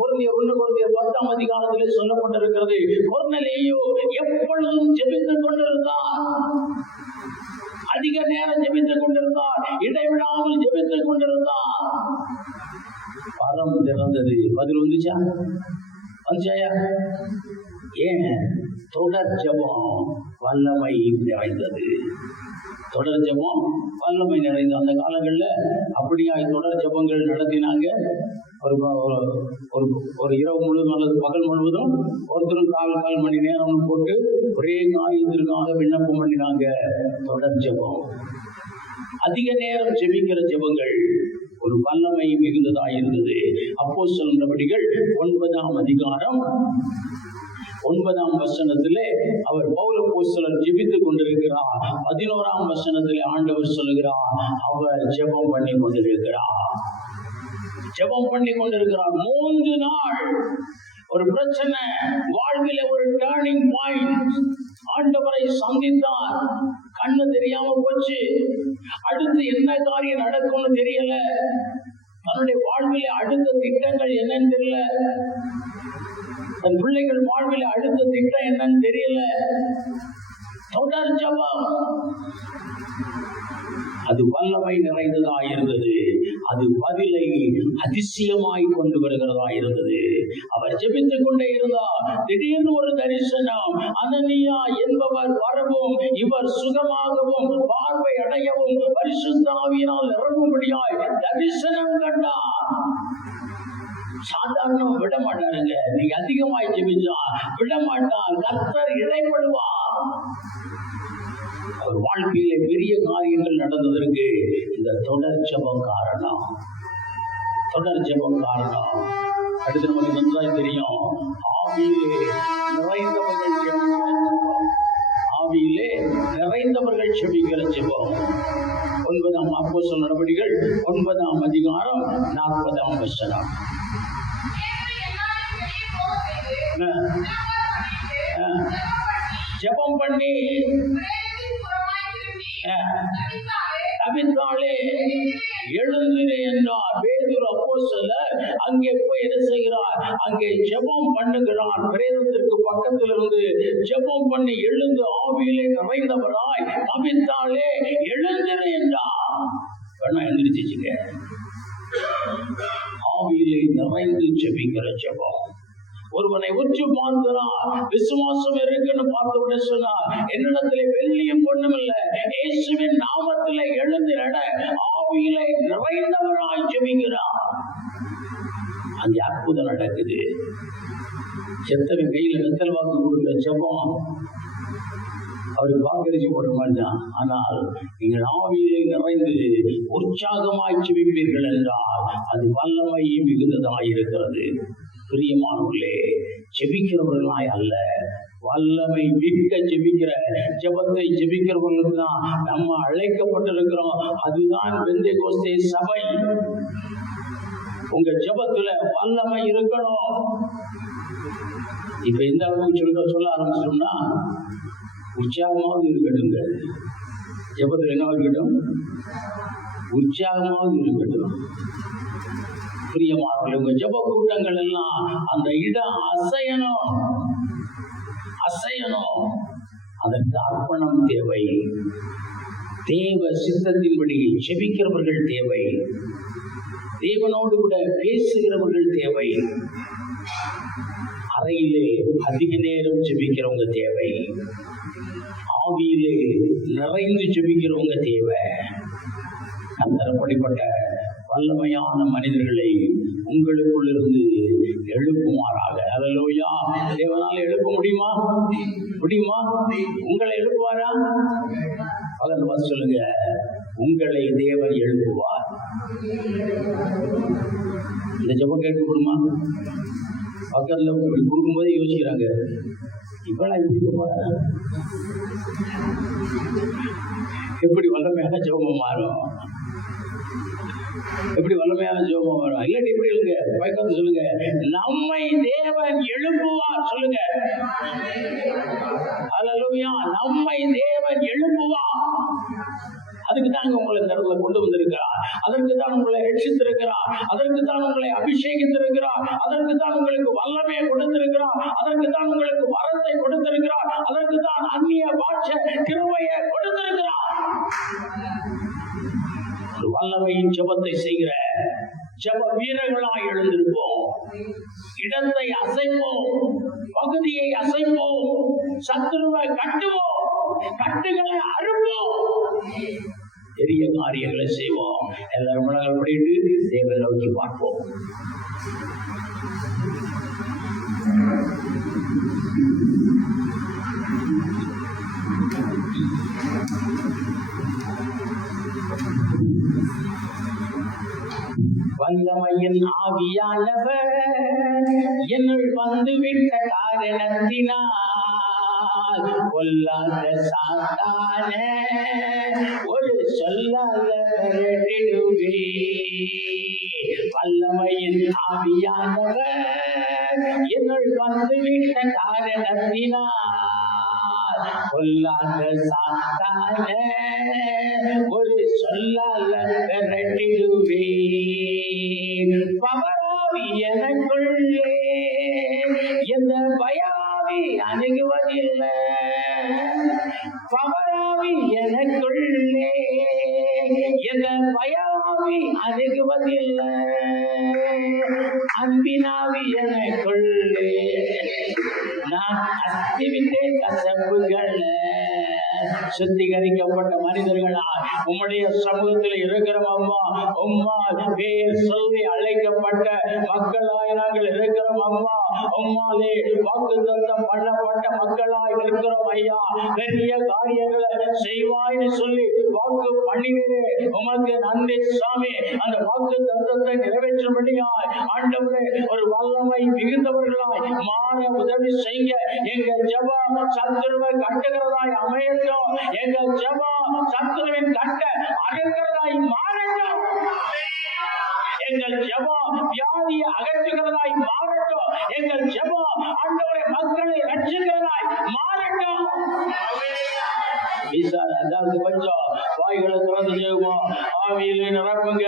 கொரிந்தியர் 10ஆம் அதிகாரத்திலே சொல்லப்பட்டிருக்கிறது, கொர்நேலியு எப்பொழுதும் ஜெபித்துக் கொண்டிருந்தார். அதிக நேரம் ஜெபித்துக் கொண்டிருந்தார், இடைவிடாமல் ஜெபித்துக் கொண்டிருந்தார். பரம் திறந்தது. பதில் வந்துச்சாயா? ஏன்? தொடர் ஜெபம் வல்லமை நிறைந்தது. தொடர் ஜெபம் வல்லமை நிறைந்த அந்த காலங்கள்ல அப்படியா தொடர் ஜெபங்கள் நடத்தினாங்க. ஒரு ஒரு இரவு முழுவதும் அல்லது பகல் முழுவதும் ஒருத்தரும் கால் மணி நேரம் போட்டு ஒரே காரியத்திற்காக விண்ணப்பம் பண்ணினாங்க. தொடர் ஜெபம், அதிக நேரம் ஜெபிக்கிற ஜெபங்கள் ஒரு வல்லமை மிகுந்ததாக இருந்தது. அப்போஸ்தலர் நடவடிக்கைகள் 9ஆம் அதிகாரம் 9ஆம் வசனத்திலே அவர் பவுல் அப்போஸ்தலர் ஜெபித்துக் கொண்டிருக்கிறார். 11ஆம் வசனத்திலே ஆண்டவர் சொல்லுகிறார், அவர் ஜெபம் பண்ணி கொண்டிருக்கிறார். 3 நாள் ஒரு பிரச்சனை, வாழ்வில ஒரு டர்னிங் பாயிண்ட். ஆண்டவரை சந்தித்தார், கண்ணு தெரியாம போச்சு. அடுத்து என்ன காரியம் நடக்கும்னு தெரியல. தன்னுடைய வாழ்வில அடுத்த திட்டங்கள் என்னன்னு தெரியல. தன் பிள்ளைகள் வாழ்வில அடுத்த திட்டம் என்னன்னு தெரியல. தொடர் ஜெபம், அது வல்லமை நிறைந்ததா இருந்தது. அது பதிலை அதிசயமாய் கொண்டு வருகிறதா இருந்தது. அவர் ஜெபித்துக் கொண்டே இருந்தார். திடீர்னு ஒரு தரிசனம், அனனியா என்பவர் வரவும் இவர் சுகமாகவும் பார்வை அடையவும் பரிசுத்த ஆவியினால் நிரம்பும்படியாய் தரிசனம் கண்டார். சாதாரண விட மாட்டாருங்க. நீங்க அதிகமாய் ஜெபிச்சா விட மாட்டார். கர்த்தர் இடைப்படுவார். அவர் வாழ்க்கையில பெரிய காரியங்கள் நடந்ததற்கு இந்த தொடர் ஜெபம் காரணம். அடுத்து நமக்கு நன்றாய் தெரியும், ஆவியிலே நிறைந்தவர்கள் ஜெபிக்கிற ஜெபம். 9ஆம் அப்போஸ்தலர் நடவடிக்கைகள் 9ஆம் அதிகாரம் 40ஆம் வசனம். ஜெபம் பண்ணி தபித்தாளே எழுந்திரு என்றார். பேதுரு அப்போஸ்தலர் அங்கே போய் என்ன செய்கிறார்? அங்கே ஜெபம் பண்ணுகிறார். பிரேதத்திற்கு பக்கத்தில் இருந்து ஜெபம் பண்ணி எழுந்து ஆவியிலே நிறைந்தவராய் தபித்தாளே எழுந்திரு என்றார். வேணா எந்திரிச்சிச்சுங்க. ஆவியிலே நிறைந்து ஜெபிக்கிற ஜெபம். ஒருவனை உற்று பார்க்கிறார், விசுவாசம் இருக்குன்னு பார்த்தவுடனே சொன்னார், என்னிடத்திலே வெள்ளியும் பொண்ணும் இல்லை, இயேசுவின் நாமத்திலே எழுந்து நட. ஆவியிலே நிறைந்தவராய் ஜெபிக்கிறார். அங்கே அற்புதம் நடக்குது. செத்தவன் கையில வெத்தல் வாக்கு கொடுக்கிற ஜெபம் அவருக்கு வாக்கரிசி போடுற மாதிரி தான். ஆனால் நீங்கள் ஆவியிலே நிறைந்து உற்சாகமாய் ஜெபிப்பீர்கள் என்றால் அது வல்லமை மிகுந்ததாய் இருக்கிறது. பிரியமானவர்களே, ஜெபிக்கிறவர்களாய் அல்ல, வல்லமை மிக்க ஜெபிக்கிற ஜெபத்தை ஜெபிக்கிறவர்களுக்கு தான் நம்ம அழைக்கப்பட்டிருக்கிறோம். அதுதான் பெந்தேகோஸ்தே சபை. உங்க ஜெபத்துல வல்லமை இருக்கணும். இப்ப எந்த அளவுக்கு சொல்ல ஆரம்பிச்சோம்னா, உற்சாகமாவது இருக்கட்டுங்க. ஜெபத்துல என்ன இருக்கட்டும்? உற்சாகமாவது இருக்கட்டும். பிரியமானவர்களே, உங்க ஜெப கூட்டங்கள் எல்லாம் அந்த இடம் அசையணும். அதற்கு அர்ப்பணம் தேவை. தேவ சித்தத்தின்படி ஜெபிக்கிறவர்கள் தேவை. தேவனோடு கூட பேசுகிறவர்கள் தேவை. அறையிலே அதிக நேரம் ஜெபிக்கிறவங்க தேவை. ஆவியிலே நிறைந்து ஜெபிக்கிறவங்க தேவை. அப்படிப்பட்ட வல்லமையான மனிதர்களை உங்களுக்குள் இருந்து எழுப்புமாறாக. அல்லேலூயா. தேவனால எழுப்ப முடியுமா? உங்களை எழுப்புவாரா? பக்கத்துல பார்த்து சொல்லுங்க, உங்களை தேவன் எழுப்புவார். இந்த ஜெபம் கேட்கப்படுமா? பக்கத்துல கொடுக்கும்போது யோசிக்கிறாங்க, இப்பெல்லாம் எப்படி வல்லமையான ஜெபம் மாறும்? எப்படி வல்லமையான ஜெபம் வரும்? இல்லாட்டி எப்படி இல்லைங்க, பைக்காந்து சொல்லுங்க, நம்மை தேவன் எழுப்புவார். சொல்லுங்க அல்லேலூயா. நம்மை தேவன் எழுப்புவார். அதுக்கு தான் உங்களை இந்த இடத்துல கொண்டு வந்திருக்கிறார். அதற்கு தான் உங்களை ரட்சித்திருக்கிறார். அதற்கு தான் உங்களை அபிஷேகித்திருக்கிறார். அதற்கு தான் உங்களுக்கு வல்லமையை கொடுத்திருக்கிறார். அதற்கு தான் உங்களுக்கு வரத்தை கொடுத்திருக்கிறார். அதற்கு தான் அந்நிய பாஷை கிருபையை கொடுத்திருக்கிறார். வல்லமையின் ஜெபத்தை செய்கிற ஜெப வீரர்களாய் எழுந்திருப்போம். இடத்தை அசைப்போம், பகுதியை அசைப்போம், சத்துருவை கட்டுவோம், கட்டுகளை அறுப்போம், பெரிய காரியங்களை செய்வோம். எல்லாரும் முழங்கால் படிட்டு தேவனை நோக்கி பார்ப்போம். வல்லமையின் ஆவியானவர் என்னுள் வந்துவிட்ட காரணத்தினால் கொல்லாத சாத்தானே ஒரு சொல்லால விரட்டிடுவே. வல்லமையின் ஆவியானவர் என்னுள் வந்துவிட்ட காரணத்தினால் கொல்லாத சாத்தானே ஒரு சொல்லால விரட்டிடுவே. பவராவி எனக்குள்ளே எந்த பயாவி அணுகுவதில்லை. பவராவி எனக்குள்ளே எந்த பயாவி அணுகுவதில்லை. அன்பினாவி எனக்குள்ளே நான் அஸ்திவிட்டேன் கசப்புகள். சுத்திகரிக்கப்பட்ட மனிதர்களா உம்முடைய சமூகத்தில் இருக்கிறோம் அம்மா. உம்மால் பேர் சொல்லி அழைக்கப்பட்ட மக்களாய் நாங்கள் இருக்கிறோம் அம்மா. உம்மாலே வாக்குத்தத்தம் பண்ணப்பட்ட மக்களாய் இருக்கிறோம் ஐயா. பெரிய காரியங்களை செய்வாய்னு சொல்லி வாக்கு பண்ணினே உமக்கு நன்றி சாமி. அந்த வாக்கு தத்தத்தை நிறைவேற்றும்படியாய் ஆண்டவரே ஒரு வல்லமை மிகுந்தவர்களாய் மாற உதவி செய்ய எங்கள் ஜெபம் சத்துருவை கட்டுகிறதாய் அமையட்டும். எங்கள் ஜெபம் சத்துருவின் கட்ட அகற்றுகிறதாய் மாறட்டும். எங்கள் ஜெபம் வியாதியை அகற்றுகிறதாய் மாறட்டும். எங்கள் ஜெபம் ஆண்டவரே மக்களை ரட்சிக்கிறதாய் மாறட்டும். அதாவது கொஞ்சம் வாய்களை திறந்து செய்வோம். ஆவியில நிரப்புங்க,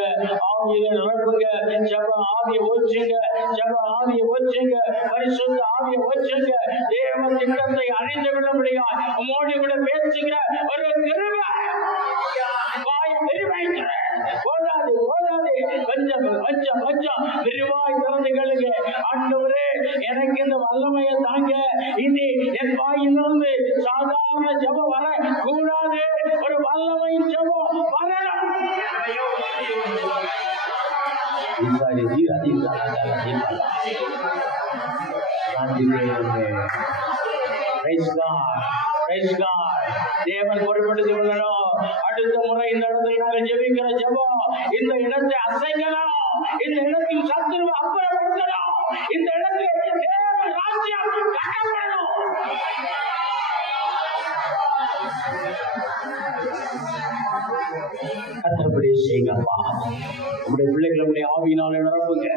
ஆவியில நிரப்புங்க. ஜெப ஆவியை ஊற்றுங்க, ஜெப ஆவியை ஊற்றுங்க, பரிசுத்த ஆவியை ஊற்றுங்க. தேவ திட்டத்தை அறிந்து விட முடியாது. உம்மோடு கூட பேசுகிற ஒரு கிருபை வாயை விரிவாய்க்கிற போதாது போதாது. கொஞ்சம் கொஞ்சம் கொஞ்சம் விரிவாய் திறந்து கேளுங்க. ஆண்டவரே எனக்கு இந்த வல்லமையை தாங்க. இனி என் வாயிலிருந்து சாதாரண ஜெபம் வர கூடாது. ஒரு வல்லமை ஜெபம் வரணும். தேவன் பொறுப்படுத்திக் கொள்ளணும். அடுத்த முறை இந்த இடத்துல நாங்கள் ஜெபிக்கிற ஜெபம் இந்த இடத்தை அசைக்கணும். இந்த இடத்தில் சத்துருவை அப்புறப்படுத்தணும். இந்த இடத்தில் தேவன் ராஜ்யம் கட்டப்படணும். கர்த்தருடைய செய்கப்பா உங்களுடைய பிள்ளைகளுடைய ஆவியினாலே நிரப்புங்க.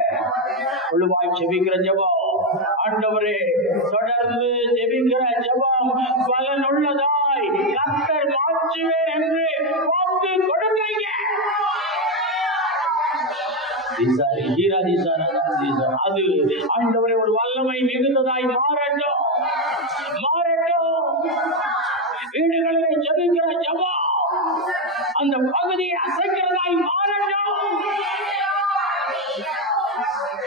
ஒழுவாய் ஜெபிக்கிற ஜெபம் ஆண்டவரே தொடர்ந்து ஜெபிக்கிற ஜெபம் பலனுள்ளதாய் கர்த்தர் மாற்றுவேன் என்று வாக்கு கொடுக்கிறீங்க. அது ஆண்டவரே ஒரு வல்லமை மிகுந்ததாய் மாறட்டும் மாறட்டும். வீடுகளிலே ஜெபிக்கிற ஜெபம் அந்த பகுதியை அசைக்கிறதாய் மாறட்டும்.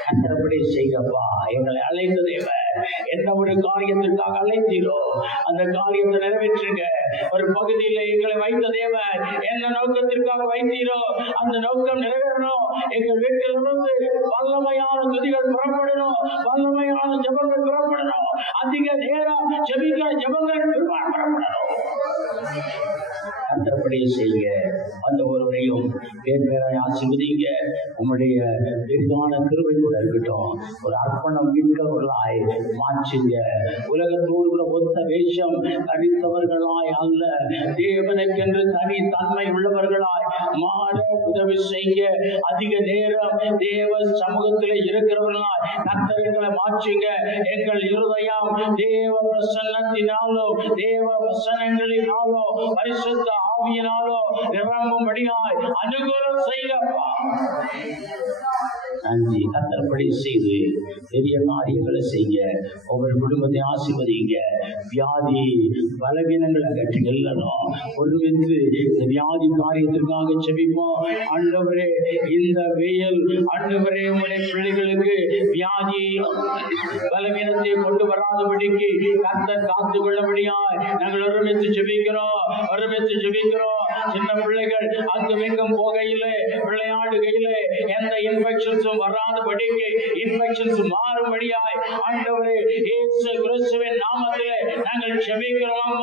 கர்த்தருடைய செய்கப்பா எங்களை அழைத்த தேவன் எந்த ஒரு காரியத்திற்காக அழைத்தீரோ அந்த காரியத்தை நிறைவேற்றுங்க. ஒரு பகுதியில எங்களை வைத்த தேவன் என்ன நோக்கத்திற்காக வைத்தீரோ அந்த நோக்கம் நிறைவேறணும். எங்கள் வீட்டிலிருந்து வல்லமையான துதிகள் புறப்படணும். வல்லமையான ஜெபங்கள் புறப்படணும். அதிக நேரம் ஜெபிக்கிற ஜெபங்கள் புறப்படணும். கர்த்தருடைய செய்ய அந்த ஒருவரையும் பேர் பேராய் ஆசீர்வதிங்க. உங்களுடைய பெரிதான கிருபை கூட இருக்கட்டும். ஒரு அர்ப்பணம் மிக்கவர்களாய் மாற்றுங்க. உலகத்தோடு கூட ஒத்த வேஷம் தரித்தவர்களாய் அல்ல, தேவனுக்கென்று தனி தன்மை உள்ளவர்களாய் மாற உதவி செய்ய. அதிக நேரம் தேவ சமூகத்திலே இருக்கிறவர்களாய் கர்த்தர்களை மாற்றுங்க. எங்கள் இருதயம் தேவ பிரசன்னத்தினாலோ தேவ வசனங்களினாலோ பரிசுத்த ஆவியினாலோ நிரம்பும்படியாய் அனுகூலம் செய்யப்பா. நன்றி. கர்த்தர்படி செய்து பெரிய காரியங்களை செய்ய ஒவ்வொரு குடும்பத்தை ஆசீர்வதிங்க. வியாதி பலவீனங்களை அகற்றி வெல்லணும். ஒருமித்து இந்த வியாதி காரியத்திற்காக செபிப்போம். ஆண்டவரே இந்த வெயில் ஆண்டவரே உடைய பிள்ளைகளுக்கு வியாதி பலவீனத்தை கொண்டு வராதபடிக்கு கர்த்தர் காத்து கொள்ளபடியாய் நாங்கள் ஒருமித்து ஜெபிக்கிறோம். ஒருமித்து ஜெபிக்கிறோம். சின்ன பிள்ளைகள் அங்கும் போகையிலே விளையாடுகையிலே எந்த இன்ஃபெக்ஷன்ஸும் வராதபடிக்கு இன்ஃபெக்ஷன்ஸ் மாறும்படியாய் ஆண்டவரே இயேசு கிறிஸ்துவின் நாமத்திலே நாங்கள் ஜெபிக்கிறோம்.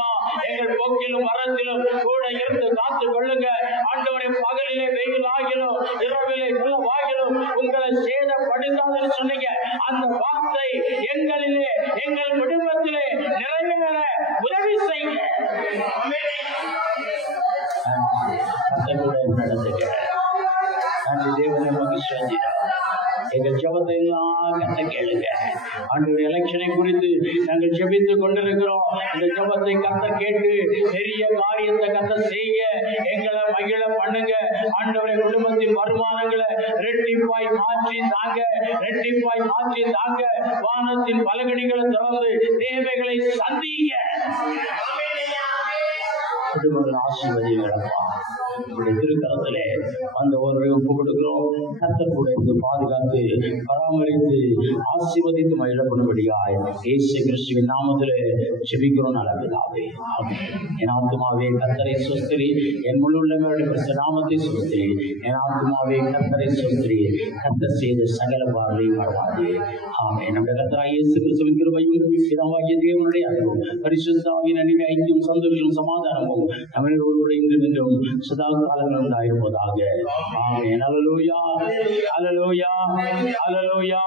எங்கள் போக்கிலும் வரத்திலும் கூட இருந்து காத்து கொள்ளுங்க ஆண்டவரே. பகலிலே வெயில் ஆகிலும் இரவிலே நிலவாகிலும் உங்களை சேதப்படுத்தாதுன்னு சொன்னீங்க. அந்த வார்த்தை எங்களிலே எங்கள் குடும்பத்திலே நிறைவேற உதவி செய்யுங்க. நடந்துங்க நன்றி தேவனை மகிழ்ச்சி. எங்கள் ஜபத்தை எல்லாம் கத்த கேளுங்க ஆண்டவர். எலெக்ஷனை குறித்து நாங்கள் ஜெபித்துக் கொண்டிருக்கிறோம். இந்த ஜபத்தை கத்த கேட்டு பெரிய காரியத்தை கத்த செய்ய எங்களை மகிழ பண்ணுங்க ஆண்டவரை. குடும்பத்தின் வருமானங்களை ரெட்டிப்பாய் மாற்றி தாங்க, ரெட்டிப்பாய் மாற்றி தாங்க. வானத்தின் பலகணிகளை திறந்து தேவைகளை சந்திங்க. குடும்பங்கள் ஆசீர்வதிங்களப்பா. உங்களுடைய திருக்கரத்திலே அந்த ஒரு ஒப்பு கொடுக்கிறோம். கர்த்தர் கூட இருந்து பாதுகாத்து பராமரித்து ஆசீர்வதித்து மகிழப்படும்படியாய் இயேசு கிறிஸ்துவின் நாமத்திலே ஜெபிக்கிறோம் நல்ல பிதாவே. ஆமென். என் ஆத்துமாவே கர்த்தரை ஸ்தோத்திரி, என் முழுள்ளவருடைய பரிசுத்த நாமத்தை ஸ்தோத்திரி. என் ஆத்துமாவே கர்த்தரை ஸ்தோத்திரி, கர்த்தர் செய்த சகல பாவங்களையும் மறவாதே. ஆமென். நம்முடைய கர்த்தராகிய இயேசு கிறிஸ்துவின் கிருபையும் பிதாவாகிய தேவனுடைய அன்பும் பரிசுத்த ஆவியின் அன்பின் ஐக்கியமும் சந்தோஷமும் சமாதானமும் நம்மளோடு இன்றும் சதா காலங்கள் உண்டாயிருப்பதாக. ஆமென். அல்லேலூயா, அல்லேலூயா, அல்லேலூயா.